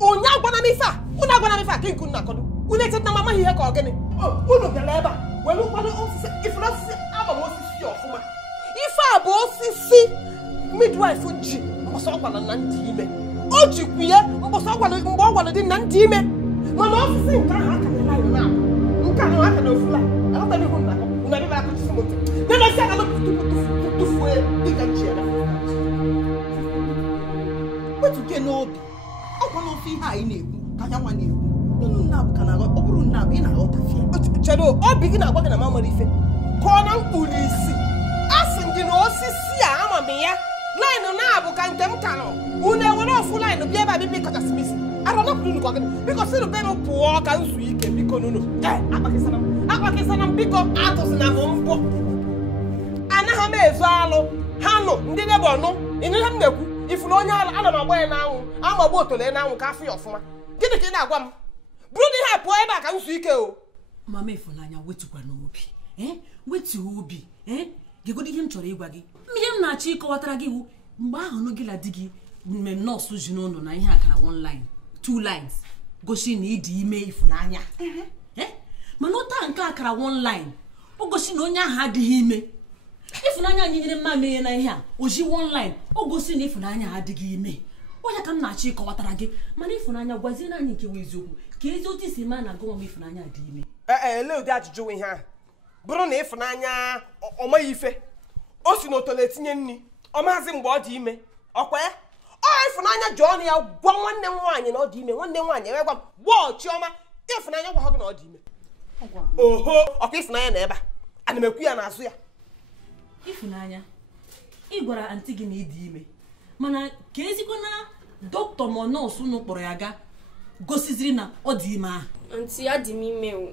onye agwana m ife a unu agwana m ife a ka nke unu akọdụ unu echeta na mamaghị ihe ka ọ gịnị unu bịara ebe a were ụkwado osisi ifuru osisi agba m osisi ọfụma ife a bụ osisi midwife ji mgbasa ọgwara na ndị ime o jikwu ya mgbasa ọgwara mgbe ọ gwara dị na ndị ime mana osisi nke ahụ aka na laịn na nke ahụ aka na ofula aghọtara ihu nnakọ unu abịa akụchisi moto nene isi aka tụfuo dịka nchi ya wetuke n'obi ọ gwara ofe ihe anyị na-ekwu ka ya nwa na-ekwu unu nna bụ ka na ọ bụrụ nna bụ ị na-aghọtafie chedo obi gị na-agwa gị na mamara ife ka ọ na mkpụrụ isi a sị gị na osisi a ama m ya laịnụ na-abụ ka nke m ka nọ unu ewere ofu laịnụ bịa ebe a bịa kọchasị m isi arọnapụrụ unu ka ọ gịnị biko si rube m pụọ ka m zuo ike biko n'unu akpakịsana m biko atụzina m mbọ anaghị m ezu alụ ha nụ ndị debe ọnụ ịnụhe m na-ekwu ifuru onye ala ana m agba ya n'anwụ amagba otole n'anwụ ka afọ ya ọfụma gịnị ka ị na-agwa m bụrụ na ihe pụọ ebe a ka m zuo ike o mama Ifunanya wetukwa n'obi wetu obi gegodo ihe m chọrọ ịgwa gị ihe m na-achọ ịkọwatara gị bụ mgbe ahụ nụ gị na di gị mme nọọsụ ji n'ụlọ na ihe akara 1 line 2 lines gosi na ịdị ime Ifunanya mana ụta nke akara 1 line o gosi na onye ahụ adịghị ime Ifunanya anyị nyere mma mee na ihe a oji one line o gosi na Ifunanya adịghị ime onye ka m na-achọ ịkọwatara gị mana Ifunanya gwazie na anyị nke wee eziokwu ka eziokwu isi ma na gọọmenti Ifunanya dị ime ele ụdị ajụjụ ihe ahụ bụrụ na Ifunanya ọmaghị ife o si n'otole etinye nri ọ maazị mgbe ọ dị ime ọkwa ya Ifunanya ji ọnụ ya gwa nwanne m nwaanyị na ọ dị ime nwanne m nwaanyị enwe gwa m gbaa Chiọma Ifunanya gwa gị na ọ dị ime oho ọkwa Ifunanya na ebe a ana m ekwu ya n'azụ ya Ifunanya ị gwara antị gị na ịdị ime mana ka ezikwa na dọkịta ma nọọsụ unu kpọrọ ya ga gosiziri na ọ dị ime ahụ Auntie, adị m ime.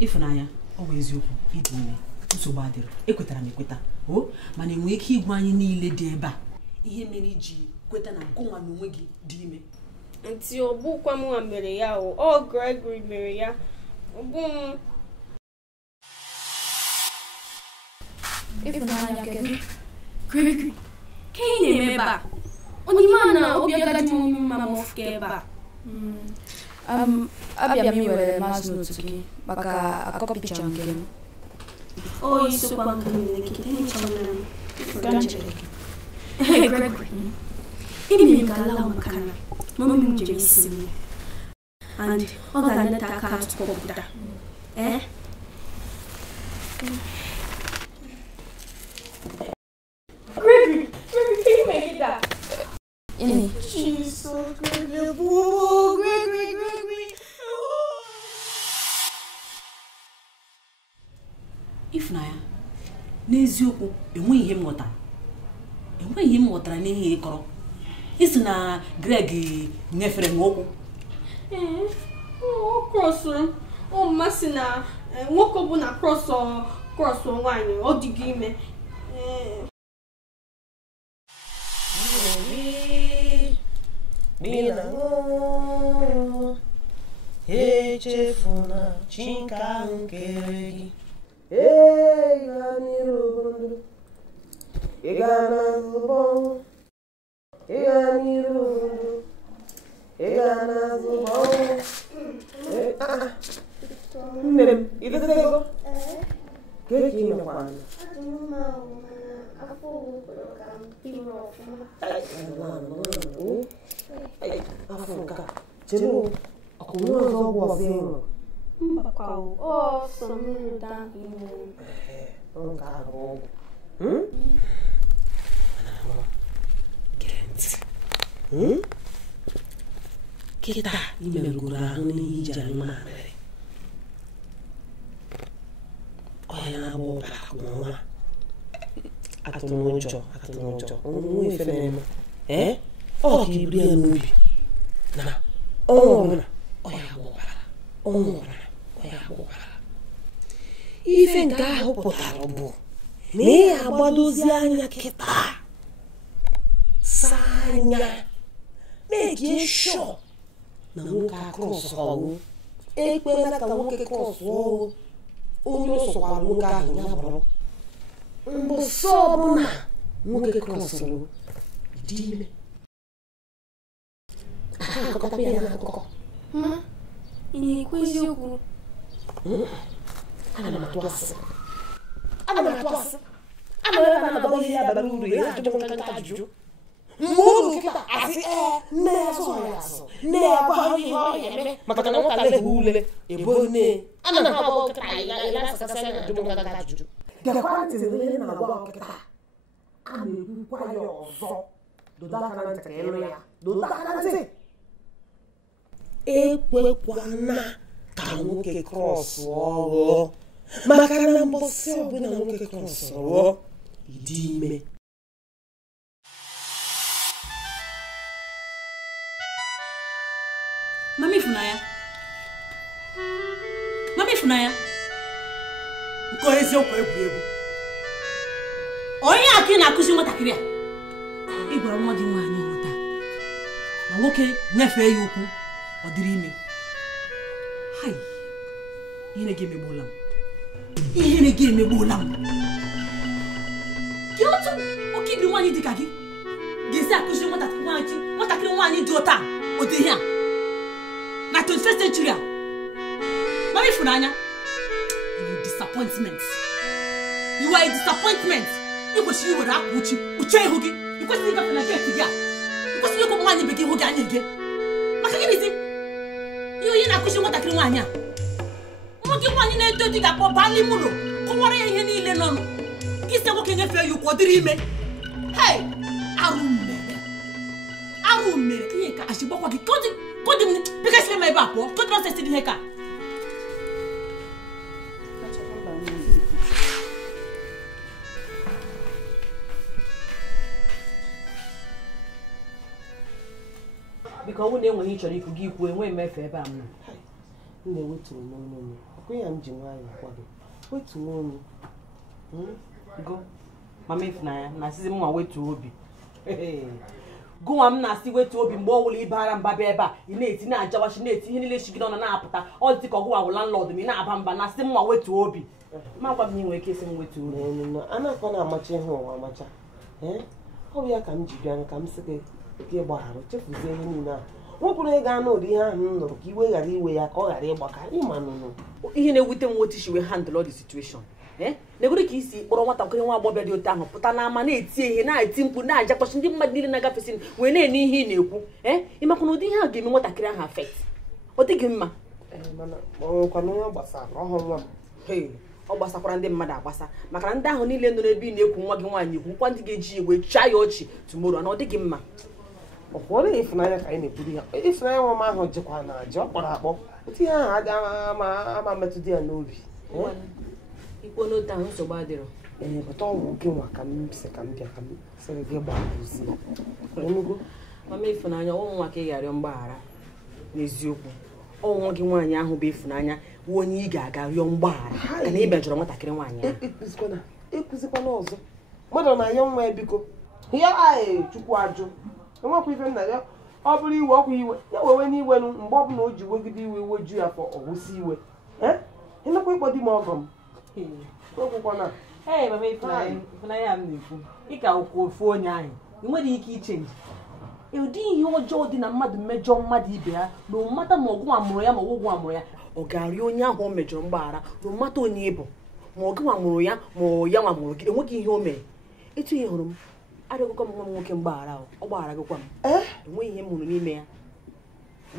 Ifunanya ọ bụ eziokwu ịdị ime nsogbu adịrị ekwetara m ekweta o mana enwee ike ịgwa anyị niile dị ebe a ihe mere iji kweta na gụnwa na onwe gị dị ime Auntie, ọ bụkwa m mere ya o. Ọ Gregory mere ya. Ọ bụ m. Ifunanya kedu? Gregory, ka ị na-eme ebe a? Onye ma na obi agadi m mma m ofke ebe a? Abịa m iwere mazụ n'otu gị maka akọ picha nke m. O isokwa m n'ekike nchọrọ m. Ganchere gị. Hey Gregory, ime ka ala maka na mami m jere isi m. And ọ ga-anata aka atụkọpụta. Gregory, can you make it that? She's so Gregory. Ifunanya n'eziokwu enweghị ihe m ghọtara n'ihe ị kọrọ isi na Greg nyefere m okwu O crossụ o mmasị na nwoke bụ na cross nwaanyị ọ dịghị ime echefuna chinka nkere gị nne m idetego ka eke imekwana afọ nke a chere ọkụnwe ọzọ ọgwụ ọzọ ịṅụ nke a bụ ọgwụ gee ntị kịta imerụgoro ahụ n'ihe iji anyị mamịrị ọya na-agba ọbara nwa atụrụ ụjọ onwe ife na-eme ọ ka iburu ya n'obi na ọnwa ọbụla ọya agba ọbara ife nke ahụ pụtara bụ na ị agbadozi anya kịta saa anya mekie shọ na nwoke akros ọgụ ekwela ka nwoke kros ọgụ onye ụsọkwara nwoke ahụ ya bụrụ mbọsị ọbụla nwoke krọsụrụ dị ime akọkọta ya n'akụkọ ị na-ekwu eziokwu? ana m atụ asị ana m ebe a na-agbago ihe ya bara uru ya ajụjụ nka ajụjụ mgbe ụlọ nkịta asị nne ya azụ ya azụ nne ya gwa ha ihe ọ ya eme maka na nwoke aleghị ule ebo nne ana m agbago nkịta ya na-asakasị anya ajụjụ nka ajụjụ gekwa ntị ihe na-agwa nkịta a na-ekwukwa ya ọzọ dodo aka na ntị ka ịlụ ya dodo aka na ntị ekwekwana ka nwoke krọs ọghọ maka na mbọsị ọbụla nwoke krọs ọghọ ịdị ime Mama Ifunanya nke eziokwu egwuregwu onye aka ị na-akụzi nwatakịrị a ị gwara nwa gị nwaanyị nweta na nwoke nyefee ya ukwu ọ dịrị ime hai ihe gị emegbuola m gị otu oke ibiri nwaanyị dịka gị ga-esi akụziri nwatakịrị nwaanyị dị ụta ụdị ihe a na 21st century a Mama Ifunanya you will disappoint disappointment. You are a disappointment. You go see what I put you. Uche hogi. You go see ka na get ya. You go see ko mwanya beki hogi anyege. Maka gini you na kushi nwata kiri nwanya. Nwoke nwanyị na-eto di ga kpọ bali mulo. Ko wara ihe niile nọ nụ. Kise nwoke nyefe you ko diri ime. Hey, arumere ihe ka ashibokwa gi kodi mni because me my back kodi no say ihe ka. Because when you chọrọ iku gi ikwu enwe mefe ebe a m na-eweturu n'ọnụ ọkụ ya m ji nwayọ kwado wetu n'ọnụ go mama Ifunanya na asịzi m nwa wetu obi gụnwa m na-asị wetu obi mgbe ọwụla ibara mba bịa ebe a ị na-eti na-ajawachi na-eti ihe niile shigide ọna na-apụta ọ dị ka ọgụwa wụ landlord m ị na-aba mba na asị m nwa wetu obi ma gwa m inwe ike isi m wetu obi a na-akọ na-amacha ihe ụwa amacha ọ bụ ya ka m ji bịa ka m sị gị gbaghara chefuzie ihe niile ahụ nwepụrụ ego anụ ụdị ihe ahụ m nụrụ ka iwe ghara iwe ya ka ọ ghara ịgbaka ịma nụnụ ihe na-ewute m nwoke shiwe handle all the situation na-egwere ka isi kpọrọ nwatakịrị nwa agbọbịa dị otu ahụ pụta n'ama na-eti ihe na-eti mkpu na-ajakpọchi ndị mmadụ niile na-agafesi wee na-ene ihe ị na-ekwu ịmakwa na ụdị ihe ahụ ga-eme nwatakịrị ahụ affect ọ dịghị mma ọ gbasakwara ndị mmadụ agbasa maka na ndị ahụ niile nọ n'ebe ị na-ekwu nwa gị nwaanyị ekwu nkwa ndị ga-eji igwe chaa ya ọchị tomorrow na ọ dịghị mma ọkwọrọ Ifunanya ka anyị na-ekwuru ya Ifunanya nwa m ahụ jikwa na aja ọ kpọrọ akpọ otu ihe ahụ adị ama metụta ya n'obi ikwu n'otu ahụ nsogbu adịrọ pụta ọgwụ gị nwa ka m sị ka m bịa ka m sịrị gị gbaghazi enugo mama Ifunanya ụmụ nwa ka ị ga-arịọ mgbaghara n'eziokwu ọnwụ gị nwaanyị ahụ bụ Ifunanya bụ onye ị ga-aga rịọ mgbaghara ka na ị mejọrọ nwatakịrị nwaanyị ahụ ekuzikwana ọzọ mmadụ na ya nwa ya biko ya chukwu ajụ enwekwa ife nna ya ọ bụrụ iwe ọkwa iwe ya wewe n'iwe mgbe ọ bụla o ji wegide iwe iwe ju ya afọ ọgwụsị iwe ịnakwa ịkpọ di m ọgọ m okwukwana mama Ifunanya m na-ekwu ịka okwu ofu onye anyị ị nwere ike ichenji ụdị ihe ọjọọ dị na mmadụ mmejọ mmadụ ibe ya na ụmata ma ọgwụ amụrụ ya ma ọgwụgwụ amụrụ ya ọ ga-arịọ onye ahụ o mejọrọ mgbaghara na ụmata onye ịbụ ma ọ gị nwamụrụ ya ma ya nwamụrụ gị enweghị ihe o mere etu ihe hụrụ m arịọgụkọ m nwa m nwoke mgbaghara ọ gbaghara gịkwa m enweghị ihe m hụrụ n'ime ya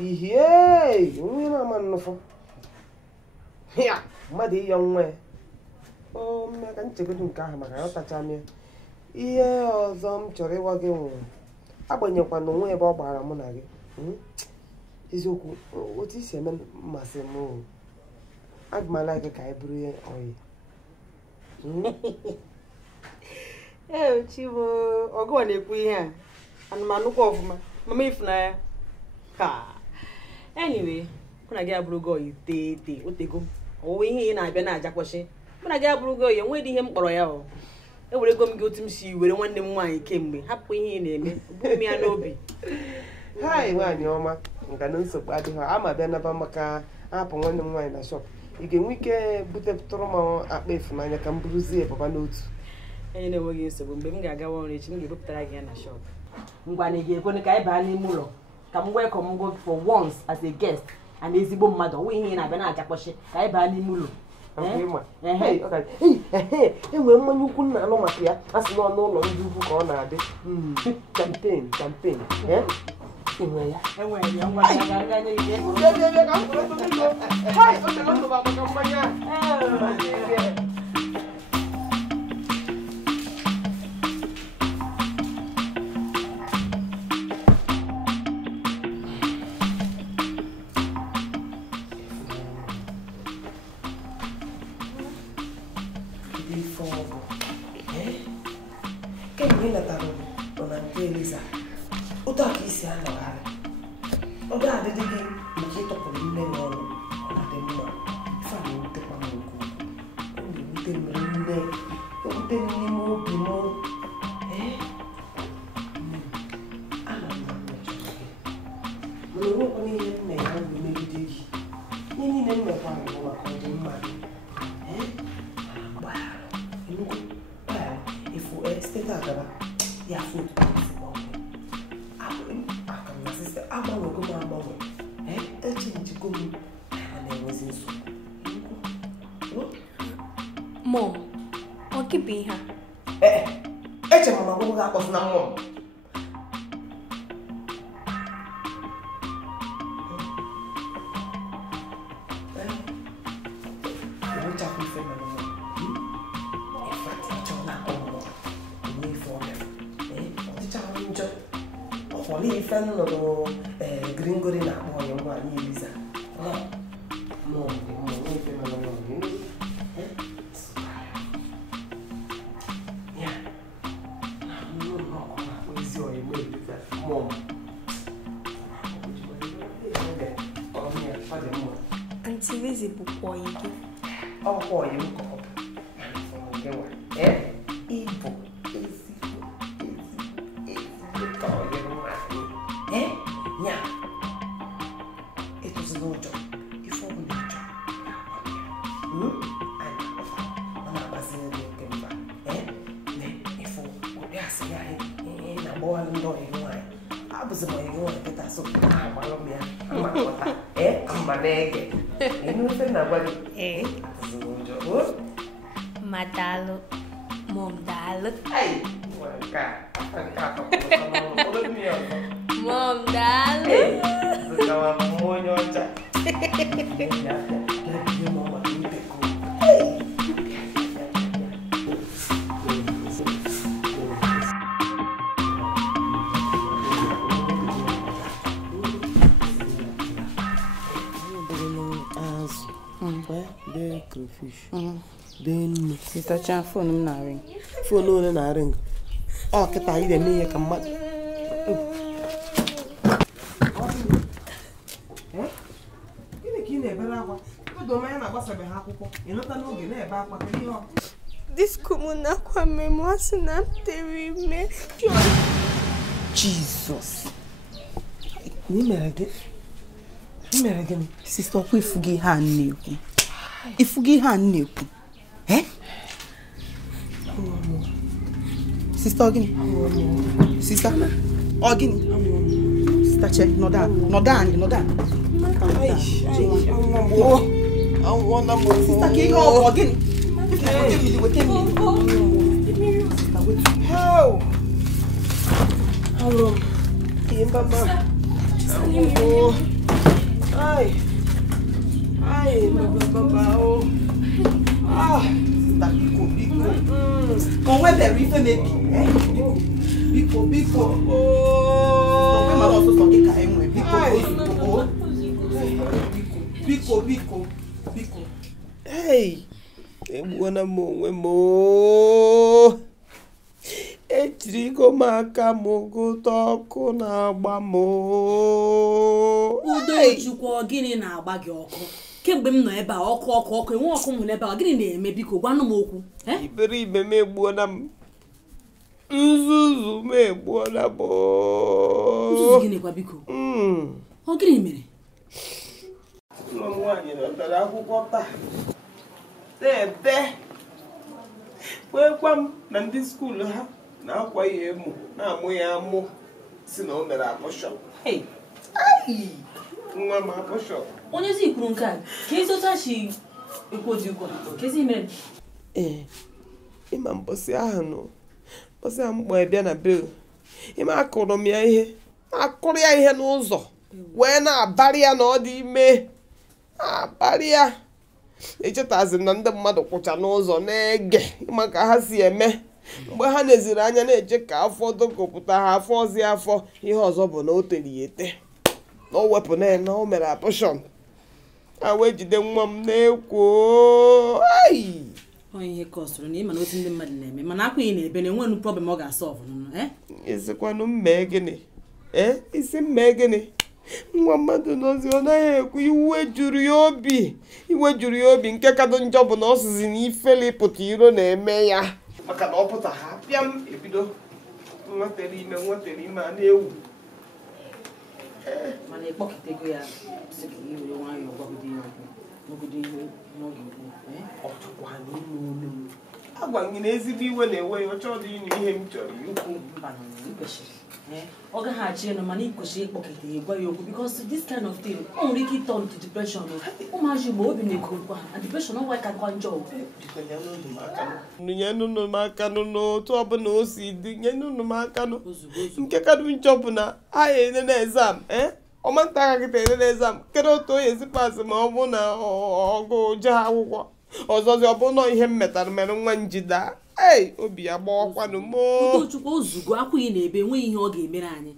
ihe onwe na-ama nnụfụ ya mmadụ ịyọ nwa ya mme ka nchegodo nke ahụ maka ya ọtacha m ya ihe ọzọ m chọrọ ịgwa gị nwụrụ agbanyekwa na onwe ebe ọ gbara mụ na gị eziokwu otu isi eme mmasị m aga m ala gị ka anyị bụrụ ya oyi chibo ọgụwa na-ekwu ihe a anụmanụkwa ọfụma mama Ifunanya anyway mụ na gị abụrụgo oyi tete otego ọwụwa ihe ị na-abịa na-ajakpọchi mụ na gị abụrụgo oyi enweghị ihe m kpọrọ ya ewerego m gị otu m si were nwanne m nwaanyị kemgbe hapụ ihe ị na-eme bụrụ m ya n'obi nwaanyị ọma nka na nsogbu adịghị ama bịa naba maka ahapụ nwanne m nwaanyị na shọp ị ga-enwe ike butepụtụrụ m akpa Ifunanya ka m bụrụzie baba n'otu enye na-enweghị nsogbu mgbe m ga-agawa ọrụ echi m ga-ebupụtara gị ya na shop ngwa na ị ga-ekwe ka anyị baa n'ime ụlọ ka m welcome go for once as a guest and ezigbo mmadụ ọnwe ihe ị na-abịa na-ajakpọchi ka anyị baa n'ime ụlọ enwere mmanya ukwu nna alụ maka ya a sị n'ọnụ ụlọ ndị ugwu ka ọ na-adị campaign enwe ya ụtọ ka isi anọgharị ọ ga-adịdị gị nke ịtọpụrụ nne na ọrụ ọ na-adị mma ife a na-ewutekwa m nke ukwuu ọ na-ewute m n'ime obi m ana m na-achọrọ gị mana onwekwana ihe m na ya bụ megide gị ihe niile m mekwara bụ maka ọdịmma gị gbaghara nnukwu gbaghara efu steeti agaba ya foto agbanwego m agbanwe echenjigo m na-enwezi nsogbu Mom, ọ gị bụ ihe a? Eche m na ọgwụgwụ ga-akpọzi na mmụọ m. Fenno gringori na akpọ ya nwa anyị Eliza. Auntie Lizzie bụkwa ọyị gị. Ọkwa ọyị m ka ọ bụ. Igbo nya etozi n'ụjọ ife ọbụla ịchọ anyị ọ na-agbaziri gị oke mba ịfụ ụdị asị ya na-agbawalụ ndị ọyị nwaanyị abụzi m ọyị nwaanyị kịta so agbalụ m ya amakọta mma na-ege enufe na-agwa gị atụzi n'ụjọ Madalụ. Mom, daalụ. Mom, daalụ. Ịtacha fon m na-arịng. Fon ole na-arịng? Ọ kịta ị na-eme ihe ka mmadụ. Gịnị ka ị na-ebere akwa? Ụdọma ya na-agbasabeghị akwụkwọ. Ị nọta n'oge na-ebe akwa kedu ihe ọ? Disko m na-akwa mmemme ọ sị na m tere ime. Jizọs. Ị mere gịnị? Sista ọkwa ifugo ihe a na-ekwu. Ifugo ihe a na-ekwu. Sista ọ gịnị? Sista ọ gịnị? Sista che nọdụ anyị. Sista ka ihe ọ gịnị? Wete mmiri. Onwe bere ife mebi. Biko. Onwe mara ọsụsọ gị ka enwe. Biko. Egbuona m onwe m. Ejirigo m aka m gụta ọkụ na-agba m. Udochukwu, gịnị na-agba gị ọkụ? Kemgbe m nọ ebe a ọkụ enwe ọkụ m n'ebe a, gịnị na-eme? Biko gwanụ m okwu. Iberibe m egbuona m. Nzuzu m egbuona m. Nzuzu gịnị kwa biko? Ọ gịnị mere? Nwa m nwaanyị nọtara akwụkwọ taa. Ebe kwekwa m na ndị skuulu ha na-akwa ya emu na-amụ ya amụ si na o mere abọshọn. Nwa m abọshọn. Onye zi kwuru nke a ka ezotachi ekwoji ukwu ka ezi mere. Ịma mbọsị ahụ mbọsị ahụ mkpọ bịa na be ịma akụrụ m ya ihe akụrụ ya ihe n'ụzọ wee na-abarị ya na ọ dị ime abarị ya. Echetazi m na ndị mmadụ kwụcha n'ụzọ na-ege ịma ka ha si eme mgbe ha neziri anya na-eche ka afọ dọkọpụta ha afọ ọzi afọ ihe ọzọ bụ na o tere ya ete na o wepụ na o mere abọshọn. Ha wee jide nwa m na-ekwo onye ihe kọsụrụ na ịma na otu ndị mmadụ na-eme mana akwa ị na-ebe na enwenu problem ọ ga-asọlvụ nọ. Isikwanụ mmee gịnị? Isi mmee gịnị? Nwa mmadụ n'ozi ọ naghị ekwu. Iwe juru ya obi nke kadụ njọ bụ na ọ sịzi na ifeli pụta iro na-eme ya maka na ọ pụta ha pịa m ebido nwatere ime a na-ewu. Mana ịkpọkịtego ya sị ka i were nwayọọ gwagodo ihe okwu n'ogodo ihe n'oge ukwu. Ọ tụkwa n'ime olu m agwa gị na ezigbo iwe na-ewe ya, ọ chọrọ ịnụ ihe m chọrọ ikwu. Ọ gaghị achị elu mana ị kwesịrị ịkpọkịta ya gwa ya okwu because this kind of thing o nwere ike ịtọ to depression. Ụmụazị Igbo obi na-ekokwa ha depression ọgwa ka kwa njọ. Nyenụ m aka n'otu ọbụla o si dị, nyenụ m aka nke kadụ njọ bụ na anyị enene exam ọmanta aka kịta enene exam kedu otu onye ezipasị ma ọ bụ na ọgụ je ha akwụkwọ ọzọzi ọ bụ nọ ihe m metara mere nwa njida obi ya gbawakwanụ moo. Udochukwu ozugbo akwụghị na-ebe enweghị ihe ọ ga-emere anyị.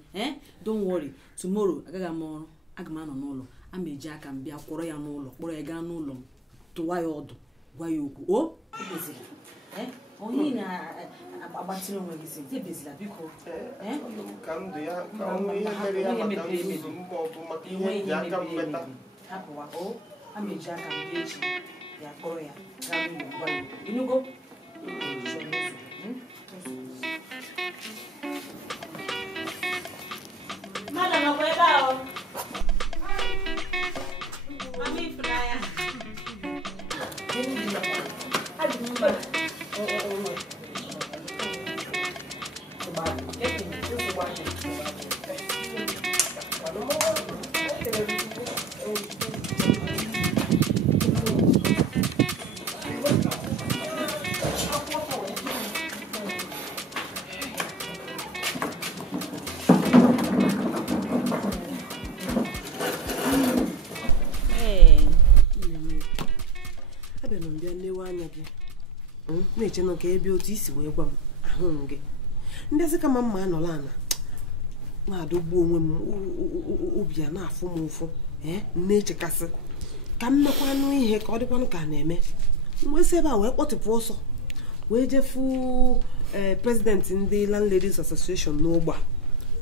Don't worry, tomorrow agaghị m ọrụ, aga m anọ n'ụlọ, a ma eji aka m bịa kwọrọ ya n'ụlọ, kpọrọ ya gaa n'ụlọ m, tụwa ya ọdụ, gwa ya okwu. Onye na-agbatịrị onwe gị si ebezila biko. Ka ndụ ya ka onwe ihe mere ya maka nzuzu mbọ bụ maka ihe ji aka m meta. Hapụwa a ma eji aka m bịa echi ya kpọrọ ya gaa n'ụlọ gwa ya inugo. Madam, no puede dar. Mami, Fraya. Na-eche nọ ka ebe otu isi wee gwa m ahụ gị ndezi kama mma anọla ana na-adọgbu onwe m obi ya na-afụ m ụfụ na-echekasị ka m mekwanụ ihe ka ọ dịkwanụ ka na-eme mwesị ebe a wee kpọtụpụ ọsọ wee jefu prezidenti ndị Landladies Association n'ogbe a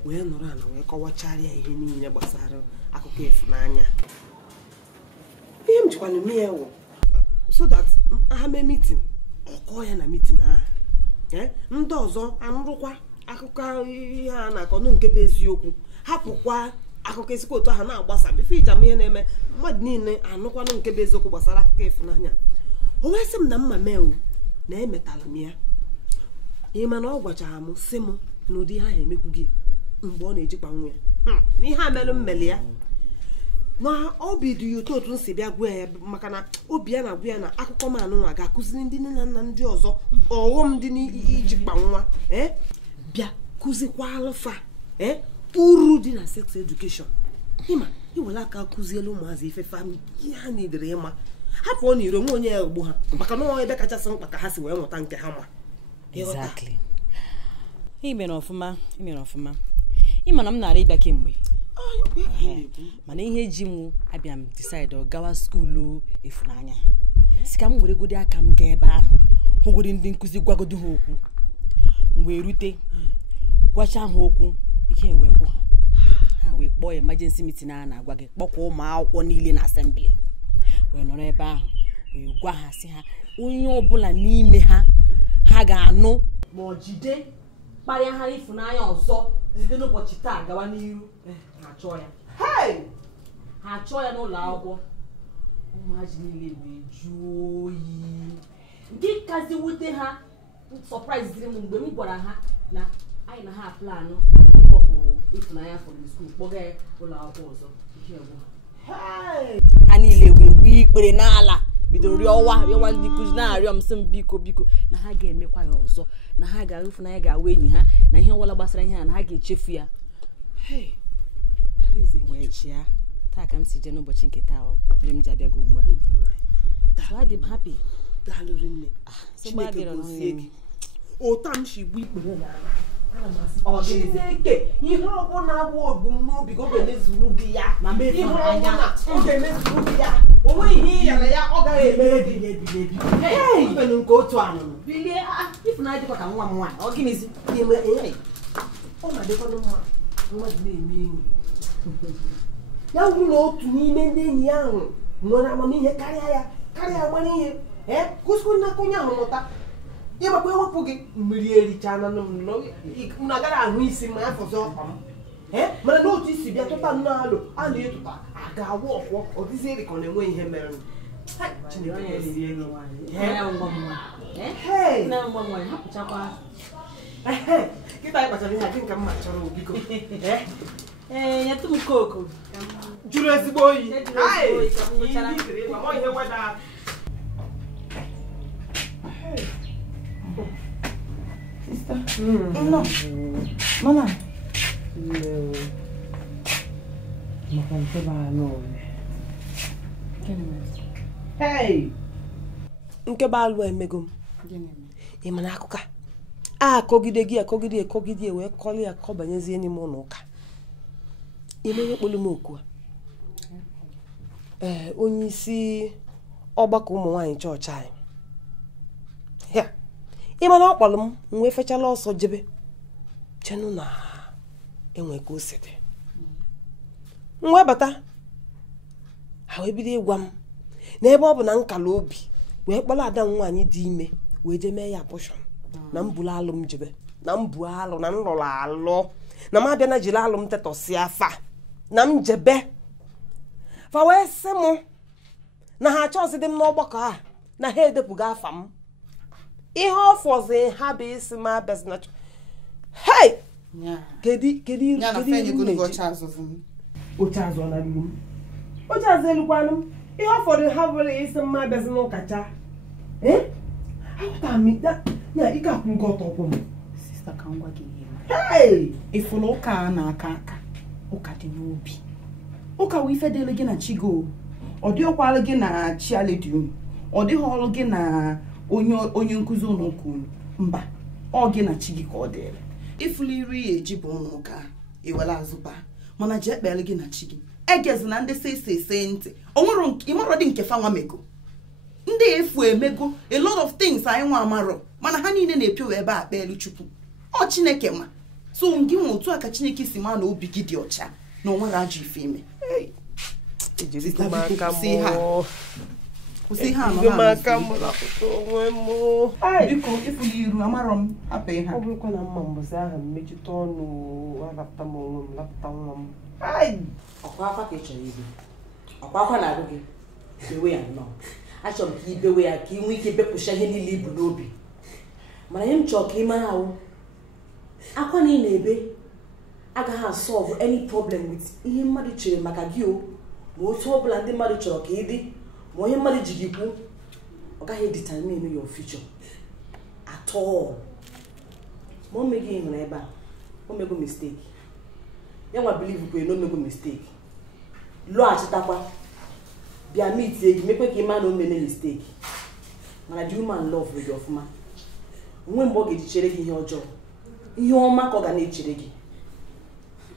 wee nọrọ ana wee kọwacharịa ihe niile gbasara akụkọ ịfụnanya. Ihe m jikwana eme ya wụ so that ha mee meeting ọkọ ya na meeting ahụ ndị ọzọ anụrụkwa akụkọ ihe a na-akọ nụ nke bụ eziokwu hapụkwa akụkọ esikwa otu ahụ na-agbasa bifo ijam ihe na-eme mmadụ niile anụkwanụ nke bụ eziokwu gbasara akụkọ ịfụnanya. O wee sị m na mma mewu na emetala m ya ị ma na ọ gwachara m sị m na ụdị ha emekwu gị mgbe ọ na-ejikwa nwa ya na ihe a melụ mmeli ya na obi dị ya otu m si bịa gwa ya maka na obi ya na-agwa ya na akụkọ m anụnwa ga-akụziri ndị nne na nna ndị ọzọ ọghọm dị n'ijikpa nwa bịa kụzikwa alụfa uru dị na sex education. Ịma iwere aka kụzielu ụmụazị ifefe ihe ha na-edere ịma hapụ ọ na iro nwa onye ya ogbo ha maka na ebe kachasị mkpa ka ha si wee mụta nke ha ma. Exactly. Imere ọfụma ịma na m nara ịbịa kemgbe mana ihe ji m abịa m decide ọ gawa skuulu ịfụnanya si ka m were godi aka m gaa ebe ahụ hụgodi ndị nkụzi gwagodo ha okwu mgbe erute gwacha ha okwu ike wee gwụ ha wee kpọọ emergency meeting a na-agwa gị kpọkwa ụmụ akwụkwọ niile na assembly wee nọrọ ebe ahụ wee gwa ha si ha onye ọbụla n'ime ha ga-anụ ma ọ jide kparịa ha ịfụnanya ọzọ site n'ụbọchị taa gawa n'iru ha chọọ ya n'ụlọ akwụkwọ. Ụmụazị niile wee jụọ oyi nke kazi wute ha surprise dịrị m mgbe m gwara ha na anyị na ha planụ ịkpọpụ ịfụnanya from the school kpọga ya ụlọ akwụkwọ ọzọ. Ha niile wee gbuo ikpere n'ala bido rịọwa ndị nkụzi na-arịọ m sị m biko na ha ga-emekwa ya ọzọ na ha ga ịfụnanya ga-awa enyi ha na ihe ọbụla gbasara ihe a na ha ga-echefu ya. Wee chia taa ka m si jee n'ụbọchị nke taa mere m ji abịago ugbu a. So I am happy. Daalụrị nne. Chineke gozie gị. Ụta m si gbu ikpere n'ala. Chineke ihe ọbụla abụ ebumnobi gị ga-emezuru gị ya. Ihe ọbụla ọ ga-emezuru gị ya. O nweghị ihe yara ya ọ gaghị emere gị ebighị. Ibenụ nke otu anụnụ. Bilie ịfụnanya dịkwa ka nwa m nwaanyị. Ọ gịnịzi? Ọ na-adịkwanụ mma mmadụ na-eme enyi. Ya wuru na otu n'ime ndị enyi ya ahụ nwere amamihe karịa amara ihe kụsikwu n'aka onye ahụ mụta ịgbakwa ewepụ gị mmiri ericha na agaghị ahụ isi ma ya fọzi ọkpa m mana n'otu isi bịa tụta nnọọ alụ a na-etụta a ga-agwa ọkwọ ọ dịzi eri ka ọ na-enwe ihe mere Kita ya kpachara ihe adị nke mma chọrọ biko. Nyetụ m koko. Jụrụ ezigbo oyi. Mama ihe weda. Sister. No. Mana. Maka nke ba no. Hey. Nke ba alụ emego m. Ị ma na akụkọ a akọgide gị wee kọlị ya kọbanyezie n'ime ụlọ ụka. Imenye kpolu m okwu a. Onye isi ọgbakọ ụmụ nwaanyị chọọchị anyị. Ya. Ị ma na ọ kpọrọ m wee fechala ọsọ jebe. Chenu na enwe ka o si dị. Wee bata. Ha wee bido ịgwa m n'ebe ọ bụ na nkala obi wee kpọrọ ada nwaanyị dị ime wee je mee ya abortion na mbulu alụ m jebe na mbu alụ na nlụrụ alụ na m abịa na jiri alụ m tetọsi afa na m jebe fa wee sị m na ha achọzi dị m n'ọgbakọ a na ha edepụga afa m ihe ọ fọzi ha bụ isi m abịazi na hey kedu oche azụ na ilu m oche azụ elukwanụ m ihe ọ fọdụ ha bụrụ isi m abịazi n'ụkacha ahụta m ya ike akwụgo ọtọ ọkwụ m. Sista ka ngwa gị ihe. Ifụlụ ụka a na-aka aka ụka dị n'obi. Ụka wee ife dịrị gị na chigo. Ọ dịghịkwalụ gị na chi aledi unu. Ọ dịghị ọrụ gị na onye nkụzi ụlọ ụka unu. Mba, ọ gị na chi gị ka ọ dịrị. Ifụlụ iri ya eji bụ ụlọ ụka iwere azụba mana ji ekpere gị na chi gị. Egezi na ndị se ntị. O nwere ịmarọ dị nke fanwa mego. Ndị efu emego a lot of things anyị nwa amarọ mana ha niile na-epio ebe a kpelu Chukwu. Ọ Chineke ma. So gị nwe otu aka Chineke si ma na obi gị dị ọcha na o nwere ajọ ife ime. Kwụsị ha biko ifuli iru amarọ m hapụ ihe. Ọ bụrụkwa na mma mbọsị ahụ mmejite ọnụ arapụta m onwe m lapụta nwa m. Ọkwa akwa ka ị chọrọ ibe. Ọkwa akwa na-agụ gị. Bewe ya nnọọ. Achọrọ m ka ibewe ya ka ị nwee ike bepụcha ihe niile ibu n'obi. Mana ihe m chọrọ ka ị mara ahụ akwa na ị na-ebe agaghị solve any problem with ihe mmadụ chere maka gị o ma otu ọ bụla ndị mmadụ chọrọ ka ị dị ma onye mmadụ ji gị kwu ọ gaghị determine your future at all. Ma o meghị ịhụrụ ebe a o mego mistake ya nwa believe kwe na o mego mistake lọghachitakwa bịa meetie gị mekwe ka ị maa na o mene mistake mana the human love gị ọfụma onwe mgbe ọ ga-eji chere gị ihe ọjọọ ihe ọma ka ọ ga na-echere gị.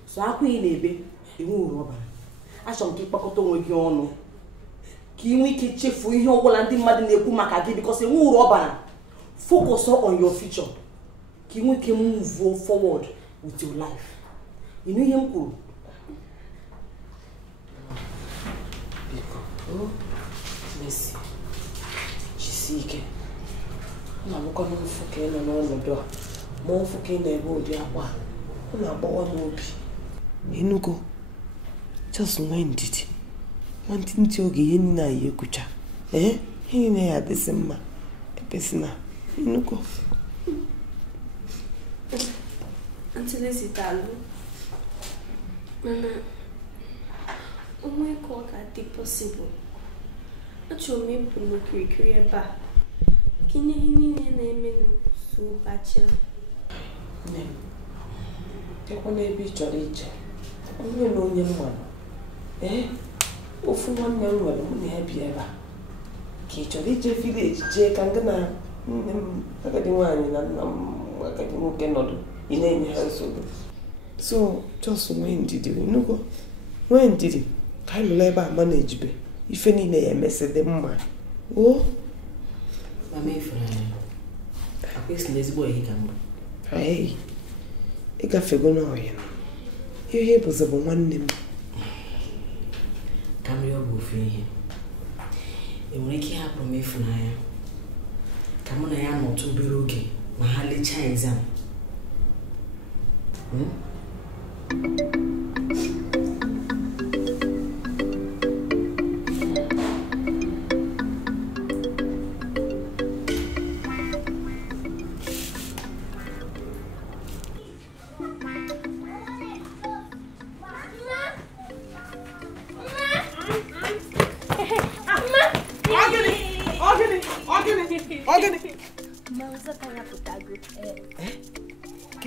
So akwa ị na-ebe enwe uru ọbara. Achọrọ m ka ịkpakọta onwe gị ọnụ ka ị nwee ike chefuo ihe ọbụla ndị mmadụ na-ekwu maka gị because enwe uru ọbara. Focus on your future ka ị nwee ike move forward with your life. Ịnụ ihe m kwuru? Messi jisi ike na mụkọ n'ụfụ ka ị nọ n'ọnọdụ a ma ụfụ ka ị na-ebe ụdị akwa ọ na-agbawa m obi. Enugo just nwee ndidi nwantịntị oge ihe niile anyị ekwucha ihe niile ya adịsị mma ebesina enugo Antilesitalụ mana onwe ka ọ ga-adị possible. Achọrọ m ịpụ n'okirikiri ebe a ka ihe niile na-eme n'ụsọ ụbọchị a. Ekwe n'ebe ị chọrọ ije onye na onye mmadụ ofu nwanne m nwere mụ na ya bi ebe a ka ị chọrọ ije village jee ka ndị na nne m agadi nwaanyị na nna m agadi nwoke nọdụ ị na-enye ha nsogbu. So just nwee ndidi enugo nwee ndidi ka anyị lụrụ ebe a ma na-ejibe ife niile ya emesị dị mma. Mama Ifeanyi akwa esi n'ezigbo oyi ka mbụ. Ịgafego n'ọhịa ihe bụzi bụ nwanne m. Ka m rịọ bụ ofe ihe enwere ike ịhapụ m Ifeanyi ka mụ na ya nọtụ obere oge ma ha lechaa exam.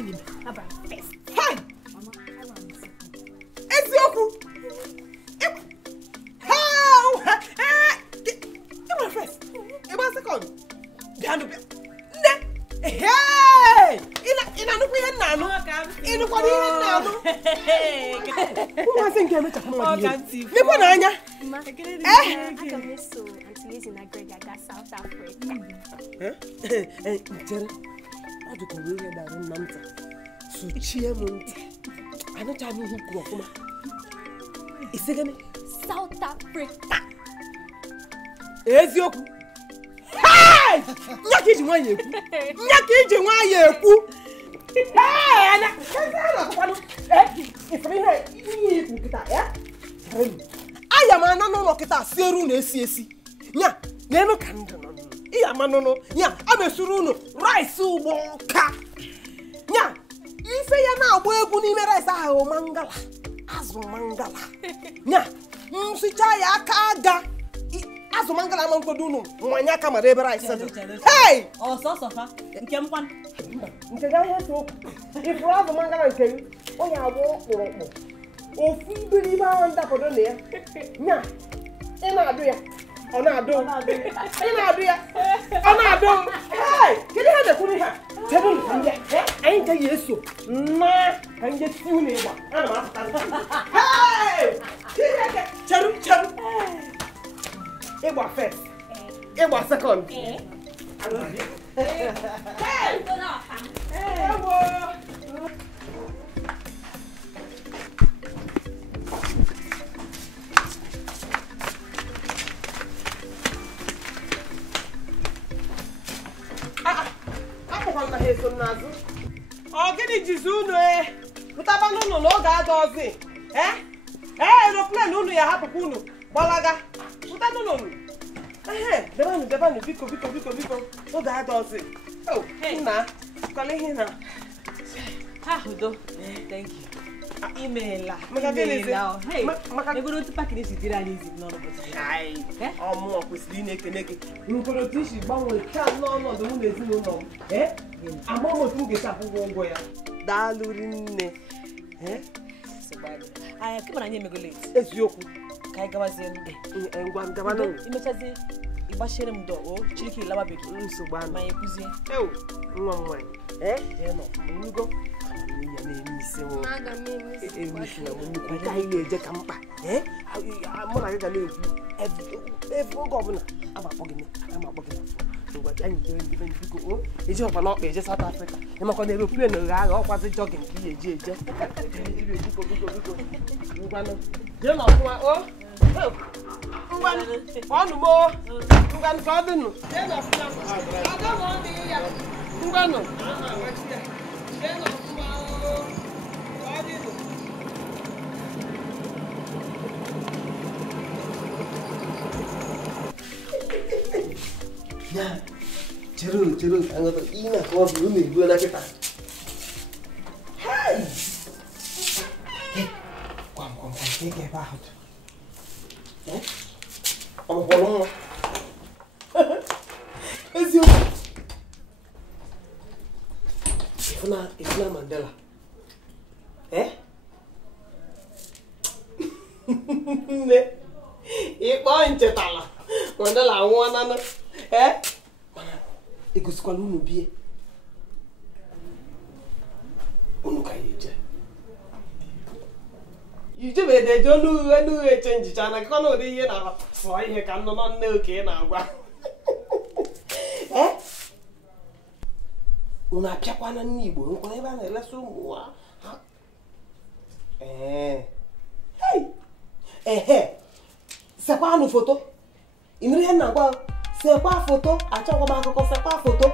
gịnị mere? Abara first. Hai! Eziokwu! Ịgba first! Ịgba second! Bịanụ bịa! Nne! Ị na-anụkwa ihe nna anụ? Ị nụkwara ihe nna anụ? Ụmụazị nke emechapụ nwa gị ihe. Lekwa n'anya! Aga m eso Aunty Lizzie na Greg aga South Africa. Chere, ọ dịka onwe ihe dara nna m ntị. Suchie m ntị. Anụcha m ihe kwuru ọfụma. Isi gịnị? South Africa. Eziokwu. Nya ka iji nwaanyị ekwu. Nya ka iji nwaanyị ekwu. Aya m ana n'ụlọ kịta si eru na-esi esi. Nya, n'elu ka ndụ nọ. Iya ma nụnụ. Nya, a mesuru unu rice ugbo nka. Nya, ife ya na-agba egwu n'ime rice ahụ mangala. Azụ mangala. Nya, nsụcha ya aka aga. Azụ mangala ama nkodo unu nwanye aka mara ebe rice dị. Hey! Ọsọsọfa nke m kwan. Nke ga ihe so. Ifuru azụ mangala nke gị, onye agba ọkpụrụkpụ. Ofu ibiri ibe ahụ ndapụrụ na ya. Nya, ị na-adụ ya. Ọ na-adụ. Ị na-adụ ya. Ọ na-adụ. Hey! Kedu ihe na-ekwuru ihe a? Tebụl ka ndị anyị nke ya eso. Nna ka ndị si unu ịgba. Ana m apụta. Hey! Cheru. Ịgba first. Ịgba second. Apụkwana ha eso n'azụ. Ọ gịnị jizi unu pụtaba n'ụlọ n'oge ada ọzọ? Aeroplane unu ya hapụkwa unu gbalaga. Pụta n'ụlọ. Debanụ biko oge ada ọzọ. Nna, kọla ihe na. Udo, thank you. Imeela. Ego otu pakịrị si dịrị anyị izi n'ọnụ. Ọmụọ kwesịrị ị na-ekene gị. Nkoro otu isi gbanwee taa n'ọnọdụ mụ na ezinụlọ m. Ama m otu m ga-esi akwụgwọ ụgwọ ya. Daalụ rinne. Kemana anyị emego late. Eziokwu. Ka anyị gawazie ndị. Ngwa ngaba n'ụlọ. Imechazi ịgbachere m dọ Chiriki lawabeghị. Nsogbu anụ. Ma ya ekwuzie. Nwa m nwaanyị. Jee nọ n'ugo. Ya na-eme isi nwụ. Isi na nnukwu nke anyị na-eje ka mkpa. Mụ na gị ga na-ekwu ebe oge ọbụla amakpọ gị ngwa anyị jere ndị biko eji ọkwa n'ọkpa eje South Africa ịmakwa na aeroplane ghe agha ọkwazi jogging ka ihe eje biko ngwanụ jee n'ọfụma ngwanụ ọnụ mo ngwanụ ka ọ dịnụ jee n'ọfụma ngwanụ jee n'ọfụma ka ọ dịnụ. Ya, cerut, anggap ini kau belum ibu anak kita. Hai, kuam, kayak apa tu? Kamu bolong? Ezio, Ifna Mandela. Ne, ipo incetala. Mandela awana na. Mana egosikwala unu bie unu ka ije bụ edeje olu echenjicha na kọ na ụdị ihe na sọ ihe ka nnụnụ nne oke na-agwa unu apịakwana nne Igbo nkwana ebe a na-elesa ụmụ sekwanụ foto ịnụrụ ihe na-agwa sekwa foto achọkwa m akụkọ sekwa foto